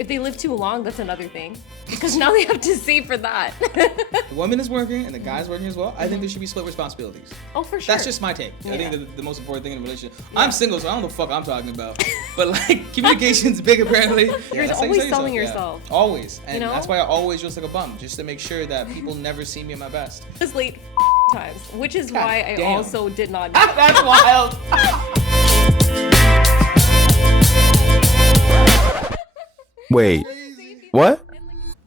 If they live too long, that's another thing. Because now they have to save for that. The woman is working and the guy's working as well. I think there should be split responsibilities. Oh, for sure. That's just my take. Yeah. I think the most important thing in a relationship. Yeah. I'm single, so I don't know what the fuck I'm talking about. But like, communication's big apparently. You're always selling yourself. Yeah. Always. And you know? that's why I always dress like a bum, just to make sure that people never see me at my best. Just late times, which is why I also did not. That's wild. Wait, what?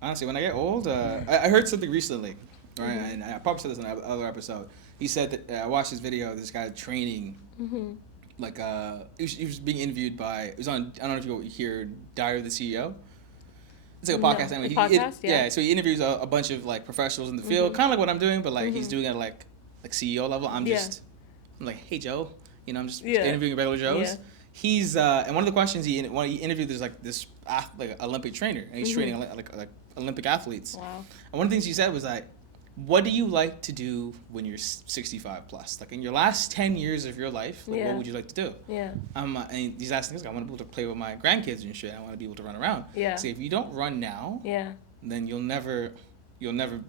Honestly, when I get old, I heard something recently, right? And I probably said this in another episode. He said that I watched this video of this guy training, like he was being interviewed by. It was on. I don't know if you hear Diary of the CEO. It's like a podcast. No, Anyway. Podcast, yeah. So he interviews a bunch of like professionals in the field, kind of like what I'm doing, but like he's doing it at like CEO level. I'm like, hey Joe, you know, I'm just interviewing regular Joes. Yeah. He's and one of the questions he interviewed is like this like Olympic trainer, and he's training like Olympic athletes. Wow. And one of the things he said was like, what do you like to do when you're 65 plus? Like in your last 10 years of your life, like, what would you like to do? Yeah. And he's asking this guy, I want to be able to play with my grandkids and shit. I want to be able to run around. Yeah. So if you don't run now, then you'll never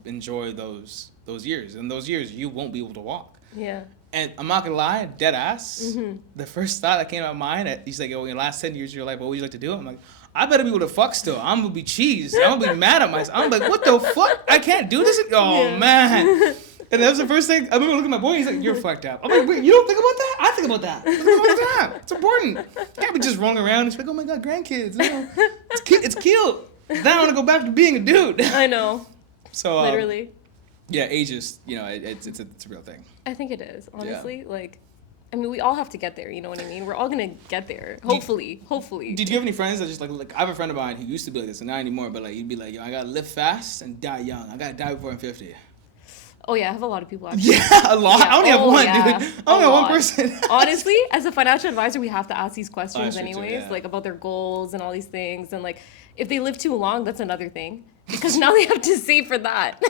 enjoy those years. And those years you won't be able to walk. Yeah. And I'm not gonna lie, dead ass. The first thought that came to my mind, he's like, "Oh, in the last 10 years of your life, what would you like to do?" I'm like, I better be able to fuck still. I'm gonna be cheesed. I'm gonna be mad at myself. I'm like, what the fuck? I can't do this. Oh man. And that was the first thing. I remember looking at my boy. He's like, "You're fucked up." I'm like, "Wait, you don't think about that? I think about that. I think about all the time. It's important. You can't be just rolling around. It's like, oh my god, grandkids. You know, it's cute. Then I want to go back to being a dude. I know. So literally. Yeah, age is, you know, it's a real thing. I think it is, honestly. Yeah. Like, I mean, we all have to get there, you know what I mean? We're all gonna get there. Hopefully. Did you have any friends that just like I have a friend of mine who used to be like this, and not anymore, but like he'd be like, yo, I gotta live fast and die young. I gotta die before I'm 50. Oh yeah, I have a lot of people actually. Yeah, a lot. Yeah. I only have one, dude. I only have one person. Honestly, as a financial advisor, we have to ask these questions anyways, like about their goals and all these things, and like if they live too long, that's another thing. Because now they have to save for that.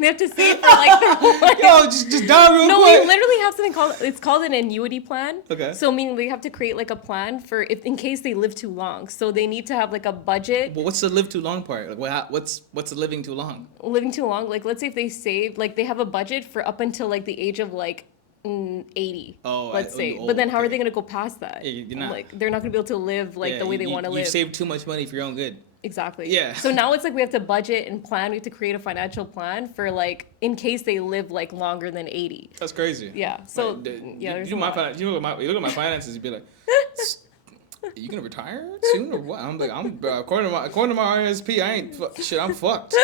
They have to save for like their whole life. Yo, just die real quick. No, we literally have something it's called an annuity plan. Okay. So meaning they have to create like a plan for in case they live too long. So they need to have like a budget. Well, what's the live too long part? Like what's the living too long? Living too long, like let's say if they save, like they have a budget for up until like the age of like 80. Oh, let's say. But then how are they gonna go past that? Yeah, you're not. Like they're not gonna be able to live like the way they want to live. You save too much money for your own good. Exactly. Yeah. So now it's like we have to budget and plan. We have to create a financial plan for like in case they live like longer than 80. That's crazy. Yeah. So like, yeah. You look at my finances. You'd be like, are you gonna retire soon or what? I'm like, according to my RSP, I'm fucked.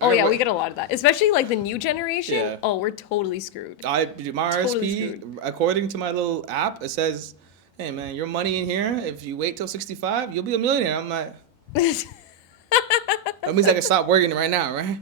Oh yeah, we get a lot of that, especially like the new generation. Yeah. Oh, we're totally screwed. My RSP, according to my little app, it says, "Hey man, your money in here. If you wait till 65, you'll be a millionaire." I'm like. That means I can stop working right now, right?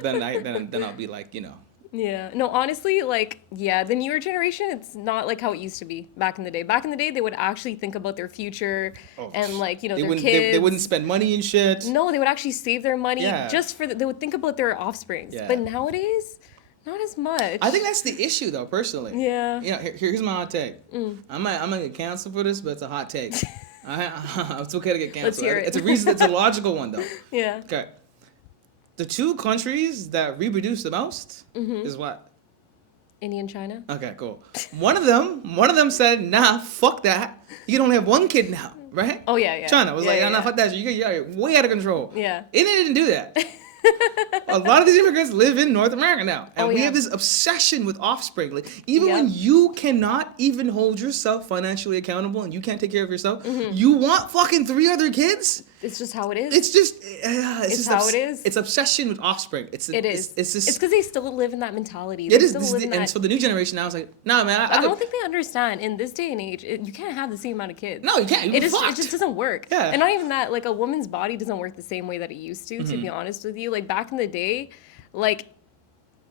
Then I'll be like, you know. Yeah. No, honestly, like, yeah, the newer generation, it's not like how it used to be back in the day. Back in the day, they would actually think about their future and like, you know, their kids. They wouldn't spend money and shit. No, they would actually save their money just for they would think about their offsprings. Yeah. But nowadays, not as much. I think that's the issue, though, personally. Yeah. You know, here's my hot take. I'm gonna get canceled for this, but it's a hot take. It's okay to get canceled. Let's hear it. It's a reason. It's a logical one, though. Yeah. Okay. The two countries that reproduce the most is what? India and China. Okay, cool. One of them said, "Nah, fuck that. You can only have one kid now, right?" Oh yeah. China was "Nah, fuck that. You're way out of control." Yeah. India didn't do that. A lot of these immigrants live in North America now, and we have this obsession with offspring. Like even when you cannot even hold yourself financially accountable and you can't take care of yourself, you want fucking 3 other kids. It's just how it is. It's just it's how it is. It's obsession with offspring. It is. It's because they still live in that mentality. It is. And so the new generation now is like, nah, man. I don't think they understand. In this day and age, you can't have the same amount of kids. No, you can't. It just doesn't work. Yeah. And not even that. Like a woman's body doesn't work the same way that it used to. To be honest with you, like back in the day, like.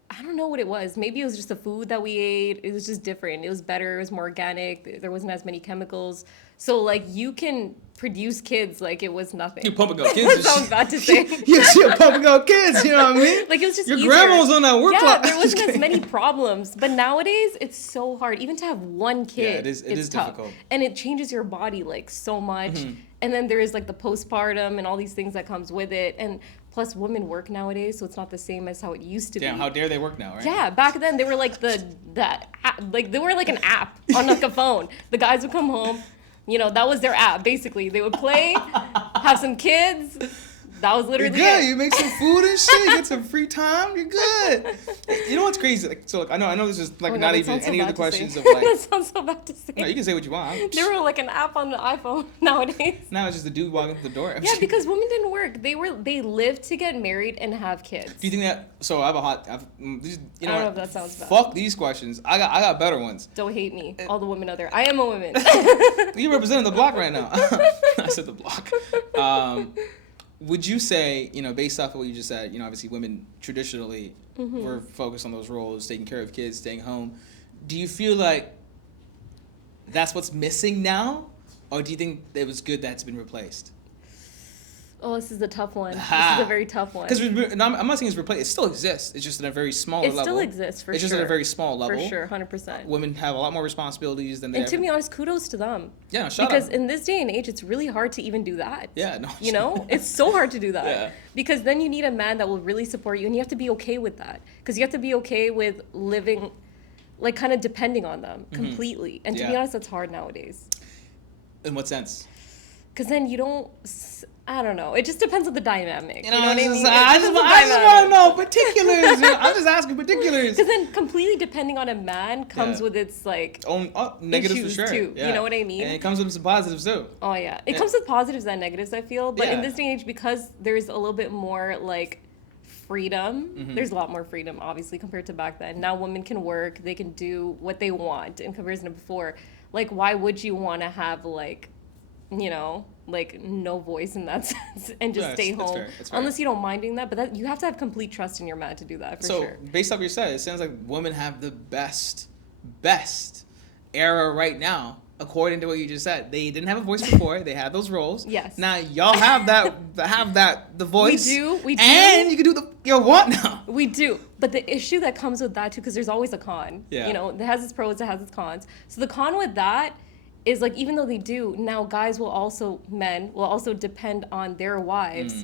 I don't know what it was. Maybe it was just the food that we ate. It was just different. It was better. It was more organic. There wasn't as many chemicals. So, like, you can produce kids like it was nothing. You're pumping out kids. That sounds bad to say. You're pumping out kids. You know what I mean? Like, it was just your easier. grandma was on that work clock. Yeah, there wasn't as many problems. But nowadays, it's so hard. Even to have one kid, it is tough. difficult. And it changes your body, like, so much. And then there is like the postpartum and all these things that comes with it. And plus women work nowadays, so it's not the same as how it used to be. Damn, how dare they work now, right? Yeah, back then they were like they were like an app on like a phone. The guys would come home, you know, that was their app basically. They would play, have some kids. That was literally You're good. it. You make some food and shit. You get some free time. You're good. You know what's crazy? Like, so like, I know this is like Oh my not God, even that sounds so any of the bad to say. questions of like. That sounds so bad to say. No, you can say what you want. They were like an app on the iPhone nowadays. Now it's just a dude walking through the door. Yeah, because women didn't work. They lived to get married and have kids. Do you think that? So I have a hot. You know, I don't know if that sounds bad. Fuck these questions. I got better ones. Don't hate me, all the women out there. I am a woman. You representing the block right now. I said the block. Would you say, you know, based off of what you just said, you know, obviously women traditionally were focused on those roles, taking care of kids, staying home. Do you feel like that's what's missing now? Or do you think it was good that it's been replaced? Oh, this is a tough one. This Ha. is a very tough one. Because I'm not saying it's replaced. It still exists. It's just at a very small level. It still exists, for sure. It's just at a very small level. For sure, 100%. Women have a lot more responsibilities than they And to be honest, kudos to them. Yeah, shout Because out. in this day and age, it's really hard to even do that. Yeah, no. You know? It's so hard to do that. Yeah. Because then you need a man that will really support you, and you have to be okay with that. Because you have to be okay with living, like, kind of depending on them completely. And to be Yeah. honest, that's hard nowadays. In what sense? Because then you don't... I don't know. It just depends on the dynamic. You know what I mean? I just want to know particulars. I'm just asking particulars. Because then completely depending on a man comes with its like negatives issues for sure. too. Yeah. You know what I mean? And it comes with some positives too. Oh yeah. It comes with positives and negatives, I feel. But in Yeah. this day and age, because there's a little bit more like freedom, there's a lot more freedom obviously compared to back then. Now women can work, they can do what they want in comparison to before. Like why would you want to have like, you know, like no voice in that sense and just stay home that's fair. unless you don't mind doing that, but that you have to have complete trust in your man to do that for sure. So based off what you said, it sounds like women have the best era right now, according to what you just said. They didn't have a voice before. They had those roles. Yes. Now y'all have the voice. We do. And you can do your want now. We do. But the issue that comes with that too, because there's always a con. Yeah. You know, it has its pros, it has its cons. So the con with that is like, even though they do, now men will also depend on their wives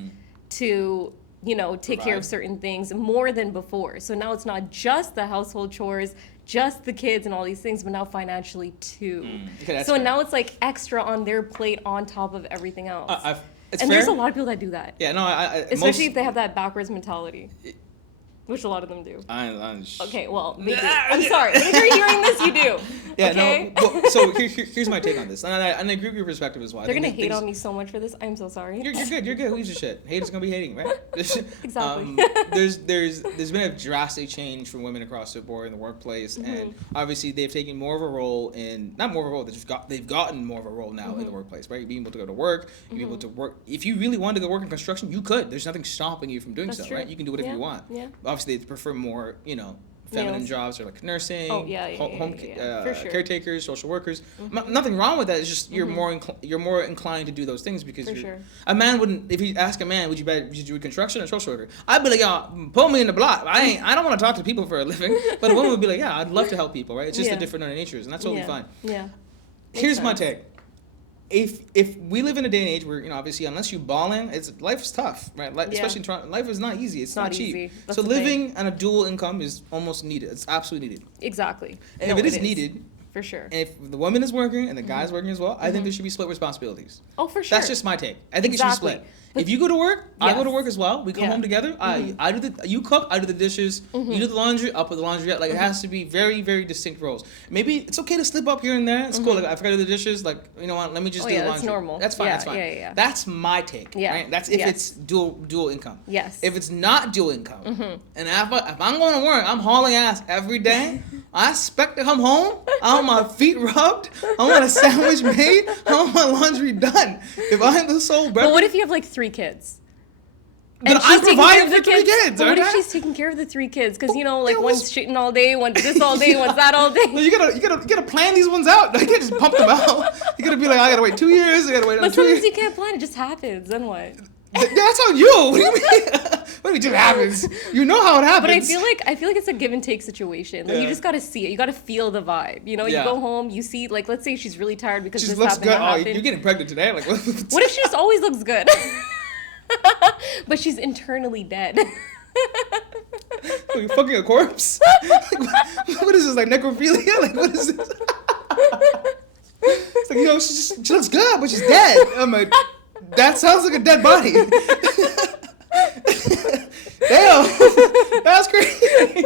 to, you know, take care of certain things more than before. So now it's not just the household chores, just the kids and all these things, but now financially too. Okay, so fair. now it's like extra on their plate on top of everything else. It's and fair. there's a lot of people that do that. Yeah, no, Especially if they have that backwards mentality. Which a lot of them do. Okay, well, they do. I'm sorry. But if you're hearing this, you do. Yeah, okay? no. Well, so here's my take on this, and I agree with your perspective as well. They're gonna hate on me so much for this. I'm so sorry. You're good. You're good. Who's your shit? Haters gonna be hating, right? Exactly. There's been a drastic change for women across the board in the workplace, and obviously they've taken more of a role in not more of a role. They've gotten more of a role now in the workplace, right? Being able to go to work, being able to work. If you really wanted to go work in construction, you could. There's nothing stopping you from doing That's so, true. right? You can do whatever you want. Yeah. Obviously, they prefer more, you know, feminine Males. jobs or like nursing, Oh, home for sure. caretakers, social workers. Nothing wrong with that. It's just you're more inclined to do those things because For sure. a man wouldn't. If you ask a man, would you do construction or social worker? I'd be like, y'all, pull me in the block. I don't want to talk to people for a living. But a woman would be like, yeah, I'd love to help people, right? It's just a different natures, and that's totally fine. Yeah. Here's my sense. take. If we live in a day and age where, you know, obviously unless you balling, life is tough, right? Especially in Toronto, life is not easy. It's not cheap. easy. That's So the thing. living on a dual income is almost needed. It's absolutely needed. Exactly. And No, if it is needed, for sure. and if the woman is working and the guy's working as well, I think there should be split responsibilities. Oh, for sure. That's just my take. I think it should be Exactly. split. But- If you go to work, I go to Yes. work as well. We come home together. I do you cook, I do the dishes. You do the laundry, I'll put the laundry out. Like it has to be very, very distinct roles. Maybe it's okay to slip up here and there. It's cool. Like I forgot to do the dishes. Like, you know what? Let me just do the laundry. that's normal. That's fine. Yeah, That's fine. yeah. That's my take. Yeah. Right? That's if Yes. it's dual income. Yes. If it's not dual income, and if I'm going to work, I'm hauling ass every day. I expect to come home. I want my feet rubbed. I want a sandwich made. I want my laundry done. If I am the sole breadwinner. But what if you have like 3 kids? Then And I'm she's taking providing care for of 3 kids. But what if okay? she's taking care of the 3 kids? Because, you know, like Yeah, one's shitting all day, one's this all day, Yeah. one's that all No, day. you gotta plan these ones out. You can't just pump them out. You gotta be like, I gotta wait 2 years. I gotta wait But another 2 sometimes years. you can't plan. It just happens. Then what? That's on you. What do you mean? What do you mean it just happens? You know how it happens. But I feel like it's a give and take situation. Like you just gotta see it. You gotta feel the vibe. You know, you go home, you see, like, let's say she's really tired because this looks happened. good. That Oh, happened. you're getting pregnant today? Like, what if she just always looks good? But she's internally dead. Are you fucking a corpse? Like, what is this, like necrophilia? Like, what is this? It's like, she looks good, but she's dead. I'm like, that sounds like a dead body. Damn, that's crazy.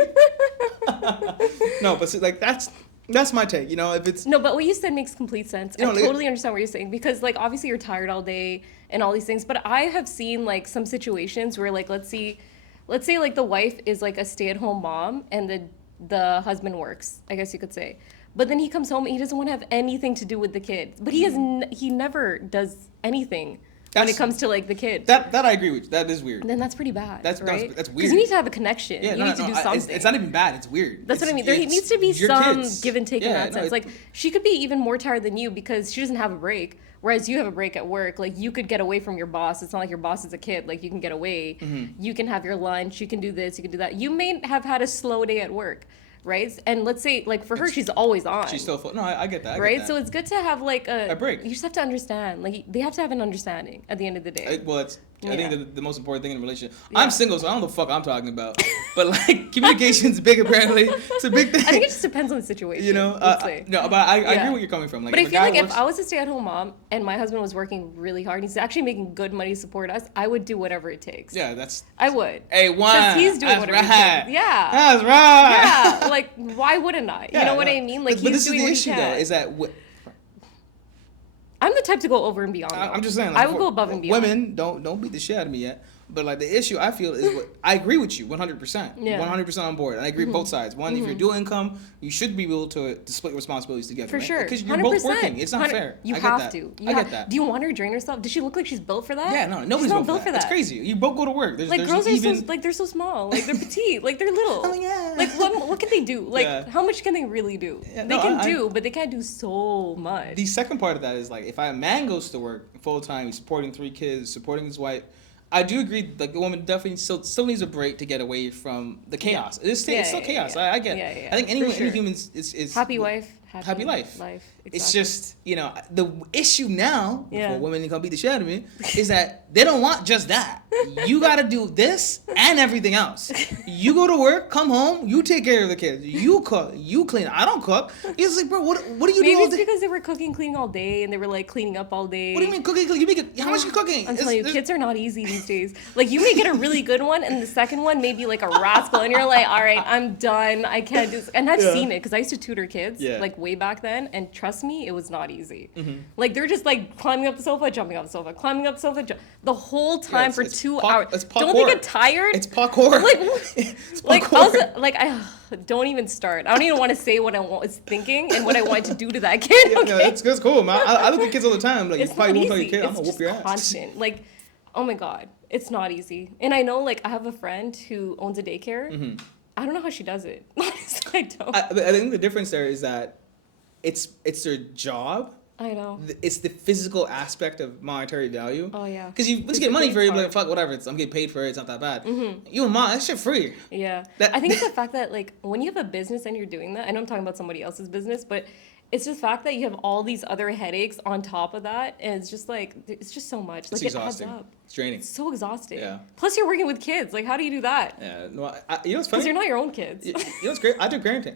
No, but see, like that's my take. You know, if it's no, but what you said makes complete sense. You know, I totally understand what you're saying because, like, obviously you're tired all day and all these things. But I have seen like some situations where, like, let's say like the wife is like a stay-at-home mom and the husband works, I guess you could say. But then he comes home and he doesn't want to have anything to do with the kids. But he never does anything when it comes to like the kids. That I agree with you. That is weird. Then that's pretty bad. That's weird. Because you need to have a connection. Yeah, you need to do something. It's not even bad. It's weird. That's what I mean. There needs to be some give and take in that sense. Like she could be even more tired than you because she doesn't have a break. Whereas you have a break at work, like you could get away from your boss. It's not like your boss is a kid. Like you can get away. Mm-hmm. You can have your lunch. You can do this. You can do that. You may have had a slow day at work, right? And let's say, like for her, she's always on. She's still full. No, I get that. Right? So it's good to have like a break. You just have to understand. Like they have to have an understanding at the end of the day. I think the most important thing in a relationship. Yeah. I'm single, so I don't know the fuck I'm talking about. But like communication's big apparently. It's a big thing. I think it just depends on the situation. You know, no, but I agree where you're coming from. Like, but I feel like if I was a stay-at-home mom and my husband was working really hard, he's actually making good money to support us, I would do whatever it takes. Yeah, I would. Hey, one. Because he's doing whatever it takes. Yeah. That's right. Yeah. Like, why wouldn't I? You know what I mean? Like, but he's this doing is the issue, though, is that. I'm the type to go over and beyond. I'm just saying. Like, I would go above and beyond. Women, don't beat the shit out of me yet. But like the issue I feel is I agree with you 100%. Yeah. 100% on board. And I agree with both sides. One, if you're dual income, you should be able to split responsibilities together. For sure. Because you're both working. It's not fair. You have to. I get that. Do you want her to drain herself? Does she look like she's built for that? Yeah, no, nobody's built for that. It's crazy. You both go to work. Like girls are so they're so small. Like they're petite. Like they're little. Oh yeah. Like what can they do? Like how much can they really do? Yeah, they can do, but they can't do so much. The second part of that is like if a man goes to work full time, he's supporting 3 kids, supporting his wife. I do agree. Like the woman definitely still needs a break to get away from the chaos. It's still chaos. I get. Yeah, I think any humans is happy wife. Happy life. Exactly. It's just, the issue now, before women come beat the shit out of me, is that they don't want just that. You got to do this and everything else. You go to work, come home, you take care of the kids. You cook, you clean. I don't cook. It's like, bro, what do you do all day? Maybe it's because they were cooking, cleaning all day, and they were like cleaning up all day. What do you mean cooking? You make it, how much are you cooking? I'm telling you, kids are not easy these days. Like you may get a really good one, and the second one may be like a rascal, and you're like, all right, I'm done. I can't do this. And I've seen it because I used to tutor kids like way back then, and trust me, it was not easy. Mm-hmm. Like they're just like climbing up the sofa, jumping off the sofa, climbing up the sofa, the whole time for 2 hours. Don't they get tired? It's parkour. I don't even start. I don't even want to say what I was thinking and what I wanted to do to that kid. Yeah, no, it's cool, man. I look at kids all the time. Like, it's you probably won't tell your kid, it's I'm gonna whoop your ass. Constant. Like, oh my God, it's not easy. And I know, like, I have a friend who owns a daycare. Mm-hmm. I don't know how she does it. Honestly, I don't. I think the difference there is that it's their job. I know. It's the physical aspect of monetary value. Oh, yeah. Because you get money for it, but like, fuck, whatever. I'm getting paid for it. It's not that bad. Mm-hmm. You and mom, that shit free. Yeah. I think it's the fact that, like, when you have a business and you're doing that, I know I'm talking about somebody else's business, but it's just the fact that you have all these other headaches on top of that, and it's just, like, it's just so much. It's like, exhausting. It adds up. It's draining. It's so exhausting. Yeah. Plus, you're working with kids. Like, how do you do that? Yeah. No, you know what's funny? Because you're not your own kids. You know what's great? I do parenting.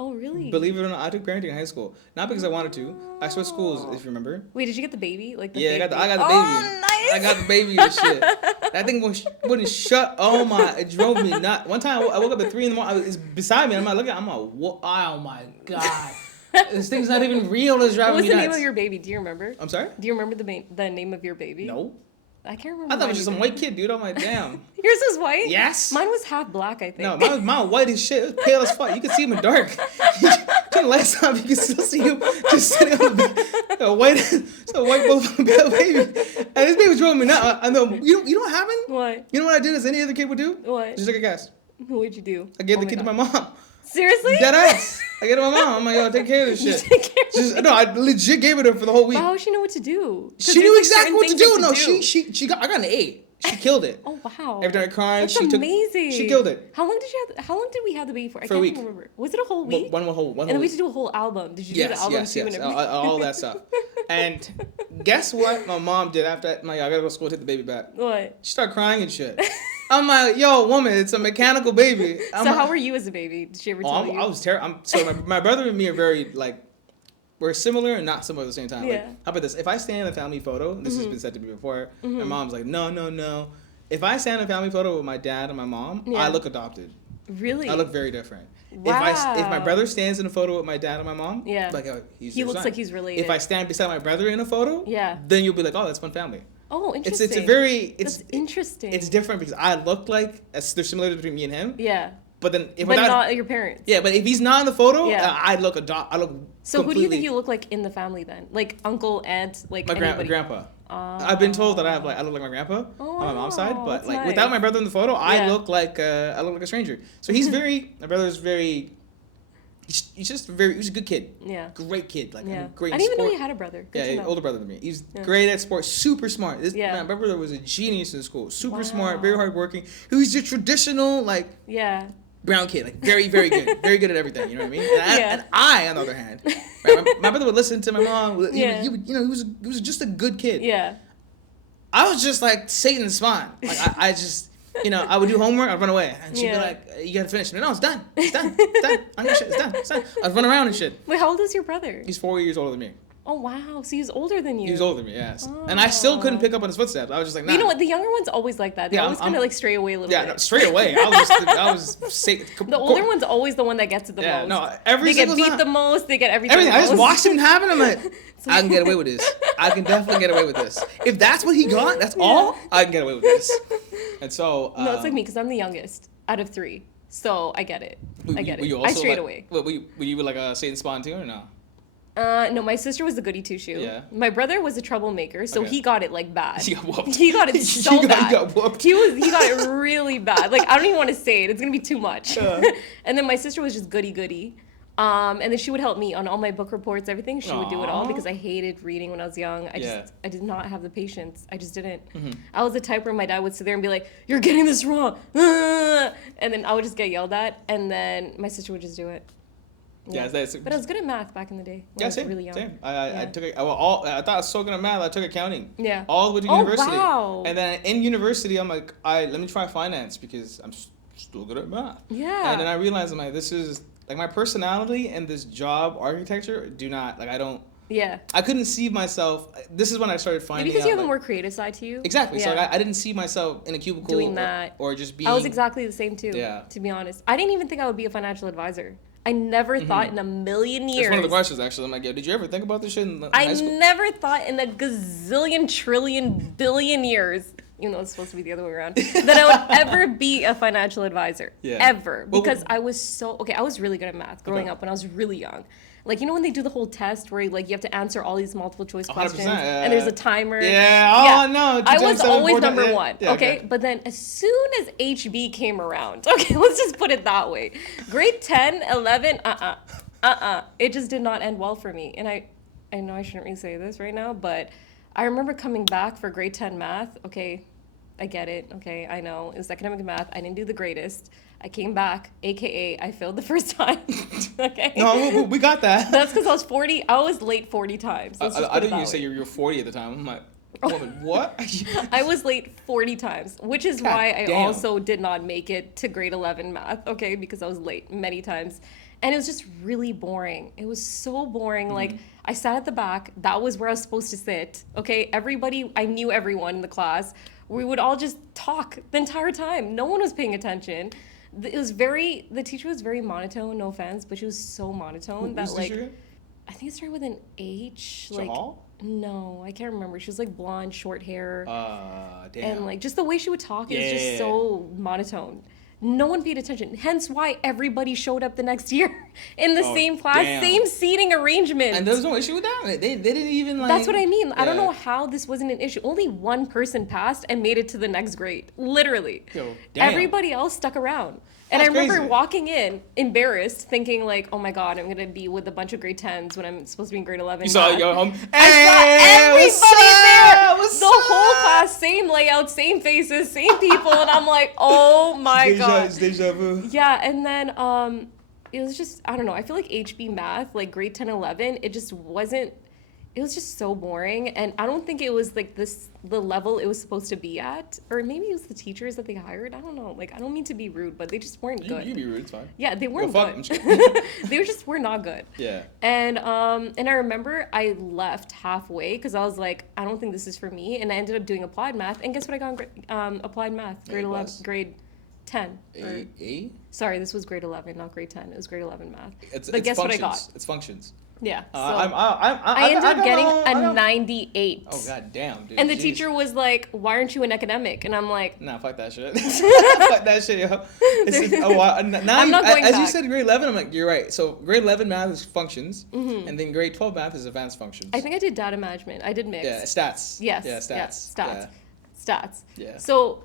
Oh, really? Believe it or not, I took parenting in high school. Not because I wanted to. I switched schools, if you remember. Wait, did you get the baby? Like the baby? I got the baby. Oh, nice. I got the baby and shit. That thing wouldn't shut. Oh my! It drove me nuts. One time I woke up at 3 in the morning. It's beside me. I'm like, looking. I'm like, oh my God. This thing's not even real. It's driving me nuts. What was the name of your baby? Do you remember? I'm sorry? Do you remember the name of your baby? No. I can't remember. I thought it was just some white kid, dude. I'm like, damn. Yours was white? Yes. Mine was half black, I think. No, mine was white as shit. It was pale as fuck. You could see him in dark. The last time you could still see him just sitting on the white baby. And this baby was driving me nuts. I know. You know what happened? What? You know what I did as any other kid would do? What? Just like a guess. What'd you do? I gave the kid to my mom. Seriously? Dead ass. I get to my mom. I'm like, yo, take care of this You shit. take care of Just, no, I legit gave it to her for the whole week. But how does she know what to do? 'Cause She there's, knew like, exactly certain what to things you do. have No, do. she got. I got an 8. She killed it. Oh wow! Every time I cried, That's she took. amazing. She killed it. How long did we have the baby for? I For a can't week. remember. Was it a whole week? One whole. And then we had to do a whole album. Did you do the album too? And everything? all that stuff. And guess what? My mom did after that. I'm like, I gotta go to school, take the baby back. What? She started crying and shit. I'm like, yo, woman, it's a mechanical baby. So how were you as a baby? Did she ever tell you? I was terrible. So my brother and me are very like. We're similar and not similar at the same time. Yeah. Like, how about this? If I stand in a family photo, this has been said to me before, my mom's like, no. If I stand in a family photo with my dad and my mom, Yeah. I look adopted. Really? I look very different. Wow. If my brother stands in a photo with my dad and my mom, Yeah. like, oh, he He looks like he's related. If I stand beside my brother in a photo, Yeah. then you'll be like, oh, that's one family. Oh, interesting. It's a very That's interesting. It's different because I look like there's similarities between me and him. Yeah. But then if But without, not your parents. yeah, but if he's not in the photo, Yeah. I look So who do you think completely- you look like in the family then? Like uncle, aunt, like my anybody? grandpa. I've been told that I look like my grandpa Oh, on my mom's side, but that's like nice. without my brother in the photo, Yeah. I look like a stranger. So he's my brother's very. He's just he's a good kid. Yeah. Great kid, like Yeah. great. I didn't even know sport. you had a brother. Good to Yeah, know. older brother than me. He's Yeah. great at sports, super smart. Yeah. Man, my brother was a genius in school, super smart, Wow. very hardworking. He was a traditional like Yeah. brown kid, like very good, very good at everything. You know what I mean? And I on the other hand, right, my brother would listen to my mom. He was just a good kid. Yeah. I was just like Satan's spawn. Like I just. I would do homework, I'd run away. And she'd be Yeah. like, you gotta finish. No, it's done. It's done. It's done. I'm gonna shit. It's done. I'd run around and shit. Wait, how old is your brother? He's 4 years older than me. Oh wow, so he's older than you. He was older than me, yes. And I still couldn't pick up on his footsteps. I was just like, nah. You know what? The younger ones always like that. They Yeah, always kind of like stray away a little Yeah, bit. no, straight away. I was The older one's always the one that gets it the Yeah, most. no, every they get single beat time. the most. They get everything. Everything. The I just most. watched him happen. I'm like, I can get away with this. I can definitely get away with this. If that's what he got, that's all, I can get away with this. And so. No, it's like me because I'm the youngest out of 3, so I get it. I get it. I strayed away. Were you like a Satan spawn too or no? No, my sister was the goody two shoe. Yeah. My brother was a troublemaker, so Okay. he got it like bad. He got whooped. He got it so bad. He got whooped. He got it really bad. Like I don't even want to say it. It's gonna be too much. And then my sister was just goody. And then she would help me on all my book reports, everything. She would do it all Aw. because I hated reading when I was young. Yeah. I did not have the patience. I just didn't. Mm-hmm. I was the type where my dad would sit there and be like, "You're getting this wrong," and then I would just get yelled at, and then my sister would just do it. Yeah, that's. But I was good at math back in the day when I was same. really young. Same. I Yeah. took it. I thought I was so good at math. I took accounting. Yeah. All the way to Oh, university. wow. And then in university, I'm like, let me try finance because I'm still good at math. Yeah. And then I realized I'm like, this is like my personality and this job architecture do not like I don't. Yeah. I couldn't see myself. This is when I started finding. Maybe because you have out, a like, more creative side to you. Exactly. So Yeah. like, I didn't see myself in a cubicle Doing that. or just being. I was exactly the same too. Yeah. To be honest, I didn't even think I would be a financial advisor. I never thought in a million years. That's one of the questions actually. I'm like, yo, did you ever think about this shit in high I school? never thought in a gazillion, trillion, billion years, even though it's supposed to be the other way around, that I would ever be a financial advisor. Yeah. Ever. Well, Because I was I was really good at math growing Okay. up when I was really young. Like, you know when they do the whole test where like you have to answer all these multiple choice 100%, questions yeah. and there's a timer? Yeah, no. I was 2 always 4 number yeah, 1, yeah, okay? But then as soon as HB came around, okay, let's just put it that way. Grade 10, 11, it just did not end well for me. And I know I shouldn't really say this right now, but I remember coming back for grade 10 math. Okay, I get it. Okay, I know. It was academic math. I didn't do the greatest. I came back, AKA I failed the first time. Okay? No, we got that. That's because I was late 40 times. Let's just I put it didn't even that say way. you were 40 at the time. I'm like, woman, what? I was late 40 times, which is God why I damn. also did not make it to grade 11 math, okay? Because I was late many times. And it was just really boring. It was so boring. Like, I sat at the back. That was where I was supposed to sit, okay? I knew everyone in the class. We would all just talk the entire time. No one was paying attention. The teacher was very monotone, no offense, but she was so monotone that, Who's the like, teacher again? I think it started with an H. Like, Hall? no, I can't remember. She was like blonde, short hair. Damn. And like just the way she would talk is just Yeah. so monotone. No one paid attention. Hence why everybody showed up the next year in the Oh, same class, damn. same seating arrangement. And there was no issue with that? They didn't even like... That's what I mean. I don't Yeah. know how this wasn't an issue. Only one person passed and made it to the next grade. Literally. Yo, damn. Everybody else stuck around. And That's I remember crazy. walking in, embarrassed, thinking like, "Oh my god, I'm gonna be with a bunch of grade 10s when I'm supposed to be in grade 11." You saw your home. I Hey, saw everybody what's up? there. What's The whole up? class, same layout, same faces, same people, and I'm like, "Oh my god." It's deja vu. Yeah, and then it was just, I don't know. I feel like HB math, like grade 10, 11, it just wasn't. It was just so boring, and I don't think it was like the level it was supposed to be at, or maybe it was the teachers that they hired. I don't know. Like, I don't mean to be rude, but they just weren't good. You be rude, it's fine. Yeah, they weren't fuck, good. I'm just They were not good. Yeah. And I remember I left halfway because I was like, I don't think this is for me, and I ended up doing applied math. And guess what I got in applied math, grade 11, plus? grade 10. A? Sorry, this was grade 11, not grade 10. It was grade 11 math. It's But guess what I functions. got? It's functions. Yeah. So I ended up getting a a 98. Oh god damn, dude. And the Jeez. teacher was like, "Why aren't you an academic?" And I'm like, Nah, fuck that shit. Fuck that shit, yo. Now I'm not going as you back. said grade 11, I'm like, you're right. So grade 11 math is functions, and then grade 12 math is advanced functions. I think I did data management. I did mix. Yeah, stats. Yes. Yeah, stats. Yes, stats. Yeah. Stats.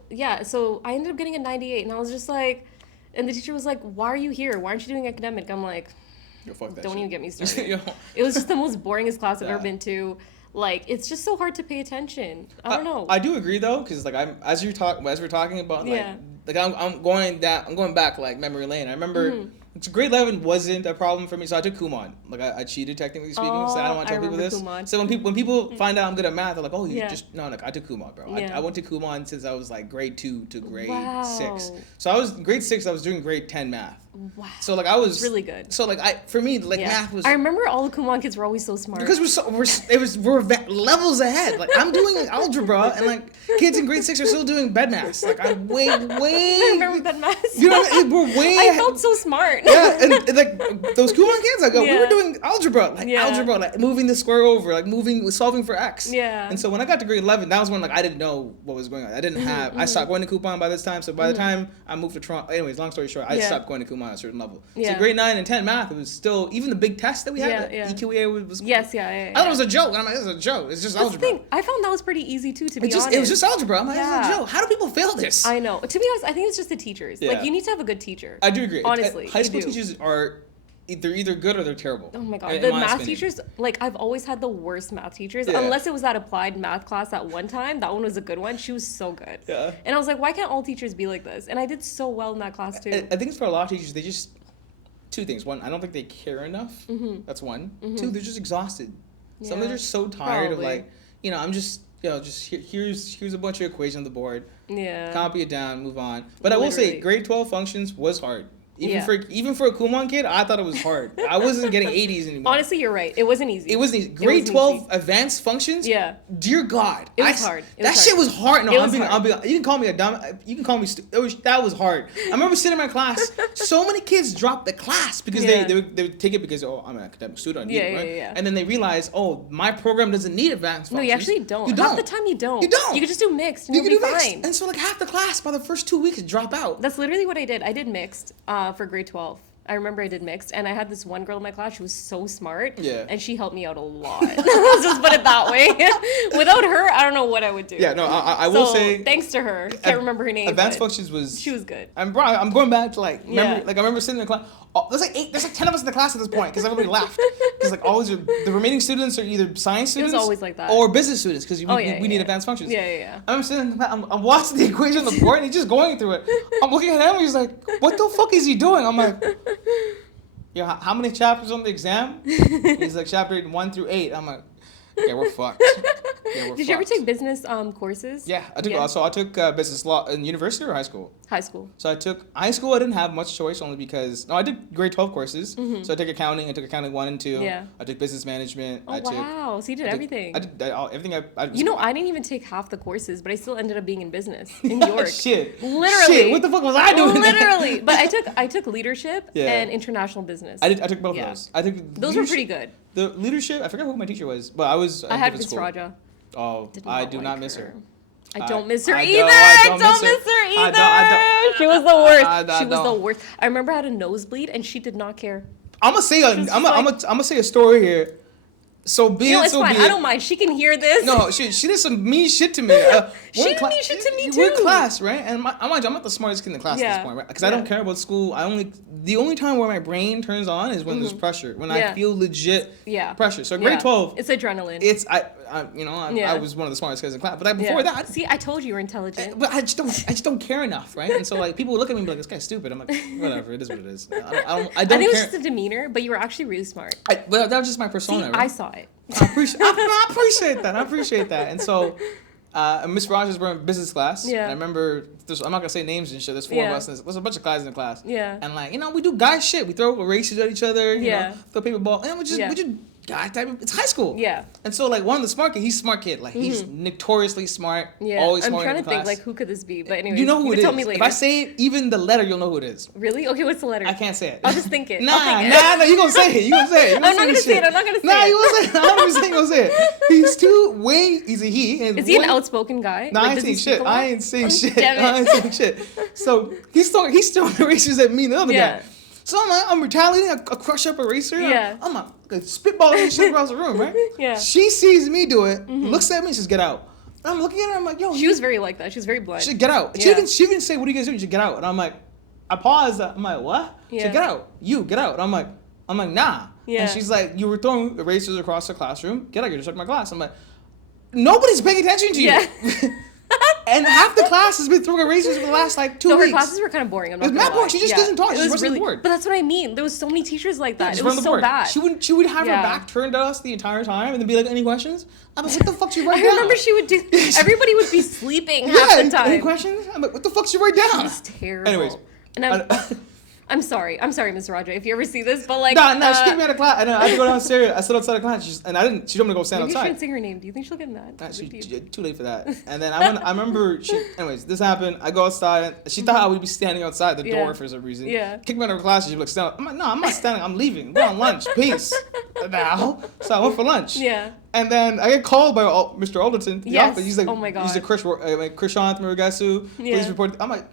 Yeah. So I ended up getting a 98, and I was just like, and the teacher was like, "Why are you here? Why aren't you doing academic?" I'm like, Yo, fuck that don't shit. even get me started. Yo. It was just the most boringest class I've Yeah. ever been to. Like, it's just so hard to pay attention. I don't know. I do agree though, because like as we're talking about like Yeah. I'm going back like memory lane. I remember grade 11 wasn't a problem for me, so I took Kumon. Like I cheated technically speaking, so I don't want to I tell people remember this. Kumon. So when people find out I'm good at math, they're like, oh, you Yeah. just no. Like I took Kumon, bro. Yeah. I went to Kumon since I was like grade 2 to grade Wow. 6. So I was grade 6. I was doing grade 10 math. Wow. So like I was It's really good. So like for me like Yeah. math was. I remember all the Kumon kids were always so smart. Because we're levels ahead. Like I'm doing algebra, and like kids in grade 6 are still doing bed math. Like I'm way. I remember that math. You know, we're way. I ahead. felt so smart. Yeah, and like those Kumon kids, like we Yeah. were doing algebra, Yeah. like moving the square over, like solving for x. Yeah. And so when I got to grade 11, that was when like I didn't know what was going on. I didn't have. I stopped going to Kumon by this time. So by the time I moved to Toronto, anyways, long story short, I Yeah. stopped going to Kumon at a certain level. Yeah. So grade 9 and 10 math, it was still even the big test that we had. Yeah, the yeah. EQA was. Yes, yeah. I thought it was a joke. And I'm like, this is a joke. It's just That's the algebra. thing. I found that was pretty easy too, to be honest. It was just algebra. I'm like, this is Yeah. a joke. How do people fail this? I know. To be honest, I think it's just the teachers. Yeah. Like, you need to have a good teacher. I do agree. Honestly, High school you do. teachers are either good or they're terrible. Oh my god, in the my math opinion. teachers, like I've always had the worst math teachers. Yeah. Unless it was that applied math class at one time. That one was a good one. She was so good. Yeah. And I was like, why can't all teachers be like this? And I did so well in that class too. I think it's for a lot of teachers. They just two things. One, I don't think they care enough. That's one. Two, they're just exhausted. Some Yeah. are just so tired of Probably. like, I'm just here's a bunch of equations on the board. Yeah. Copy it down, move on. But I will say, Literally. grade 12 functions was hard. Even Yeah. for a Kumon kid, I thought it was hard. I wasn't getting 80s anymore. Honestly, you're right. It wasn't easy. It wasn't easy. It Grade wasn't 12 easy. advanced functions. Yeah. Dear God, It was hard. It that was shit hard. was hard. No, It I'm was being. hard. You can call me a dumb. You can call me. That was hard. I remember sitting in my class. So many kids dropped the class because Yeah. they would take it because I'm an academic student. I need Yeah, it, yeah, right? yeah. And then they realize, my program doesn't need advanced functions. No, you actually don't. You don't. Half the time you don't. You don't. You could just do mixed and You you'll can be do mixed. fine. And so like half the class by the first 2 weeks drop out. That's literally what I did. I did mixed for grade 12. I remember I did mixed, and I had this one girl in my class. She was so smart, Yeah. and she helped me out a lot. Let's just put it that way. Without her, I don't know what I would do. Yeah, no, I will say. thanks to her. Can't remember her name. Advanced but functions was. She was good. I'm going back to like Yeah. I remember sitting in the class. There's like 10 of us in the class at this point because everybody left. Because like always the remaining students are either science students always like that. or business students because Oh, we yeah, need yeah. advanced functions. Yeah. I'm sitting in the class, I'm watching the equation on the board and he's just going through it. I'm looking at him and he's like, what the fuck is he doing? I'm like, how many chapters on the exam? He's like chapter 1 through 8. I'm like, yeah, we're fucked. Yeah, we're Did you ever fucked. take business courses? Yeah, I took business law in university or high school. High school. So I took high school. I didn't have much choice only because I did grade 12 courses. So I took accounting. I took accounting 1 and 2. Yeah. I took business management. Oh, wow. So you did everything. I did everything. I I didn't even take half the courses, but I still ended up being in business in New York. Shit. Literally. Shit. What the fuck was I doing? Literally. But I took leadership Yeah. and international business. I took both Yeah. of those. I took Those were pretty good. The leadership. I forgot who my teacher was, but I was. I in had different Miss school. Raja. Oh, I do not miss her. I don't miss her I either. don't- I I don't don't miss miss her her. either. I don't- She was the worst. I She was the don't. worst. I remember I had a nosebleed and she did not care. I'm gonna say was just like- I'm gonna say a story here. So be You know, it, it's so fine. be I it. don't mind. She can hear this. No, she did some mean shit to me. She did mean shit to me We're in too. class, right? And I'm not the smartest kid in the class at Yeah. this point, right? Because I don't care about school. The only time where my brain turns on is when there's pressure, when I feel legit pressure. So grade 12, it's adrenaline. I was one of the smartest kids in class, but before that, see, I told you you were intelligent. but I just don't care enough, right? And so like people look at me and be like, this guy's stupid. I'm like, whatever, it is what it is. I don't I think it was care. just a demeanor, but you were actually really smart. Well, that was just my persona. See, right? I saw it. I appreciate that. And so, Miss Rogers were in business class. Yeah. And I remember, I'm not gonna say names and shit. There's 4 of us. And there's a bunch of guys in the class. Yeah. And like, we do guy shit. We throw erasers at each other. You know, throw paper ball. And we just guy type. It's high school. Yeah. And so like one of the smart kids, he's a smart kid. Like he's notoriously smart. Yeah. Always I'm smart trying in to the think class. like who could this be, but anyway, You know who it is. Tell me later. If I say even the letter, you'll know who it is. Really? Okay, what's the letter? I can't say it. I'll just think it. Nah, you gonna say it. You gonna say it. I'm not gonna say it. I'm not gonna say Nah, it. you gonna say it. 100% gonna say it. He's a he. And Is he an outspoken guy? No, Like, I ain't does he saying speak shit. a lot? I ain't saying Oh, shit. damn it. I ain't saying shit. So he's throwing erasers at me and the other Yeah. guy. So I'm retaliating. I crush up eraser. Yeah. I'm like spitballing shit across the room, right? Yeah. She sees me do it, looks at me, and says, "Get out." And I'm looking at her. I'm like, "Yo." She was very like that. She was very blunt. She said, "Get out." Yeah. She even say, "What are you guys doing?" She said, "Get out." And I'm like, I paused. I'm like, "What?" She Yeah. said, "Get out. You get out." And I'm like, "Nah." Yeah. And she's like, "You were throwing erasers across the classroom. Get out. You're disrupting my class." I'm like, "Nobody's paying attention to you." Yeah. And half the class has been throwing erasers for the last like 2 No, her weeks. classes were kind of boring. I'm not It's gonna mad boring. lie. She just doesn't talk. She It just was runs the board. But that's what I mean. There was so many teachers like that. Just It run was the so board. bad. She would have her back turned to us the entire time and then be like, "Any questions?" I'm like, "What the fuck you write I down?" remember she would do. Everybody would be sleeping half the time. Any questions? I'm like, "What the fuck you write down?" It was terrible. Anyways, And I'm sorry, Miss Roger, if you ever see this, but like, Nah, she kicked me out of class. I had to go downstairs. I stood outside of class. She told me to go stand maybe you outside. shouldn't say her name. Do you think she'll get mad? Too late for that. And then I remember anyways, this happened. I go outside. She thought I would be standing outside the door for some reason. Yeah. Kicked me out of class. She'd be like, "Stand up." I'm like, "No, I'm not standing. I'm leaving. We're on lunch. Peace." Now, so I went for lunch. Yeah. And then I get called by Mr. Alderton. To the Yes. office. He's like, Oh my God. He's like Krishan Muragasu. Yeah. Police report. I'm like,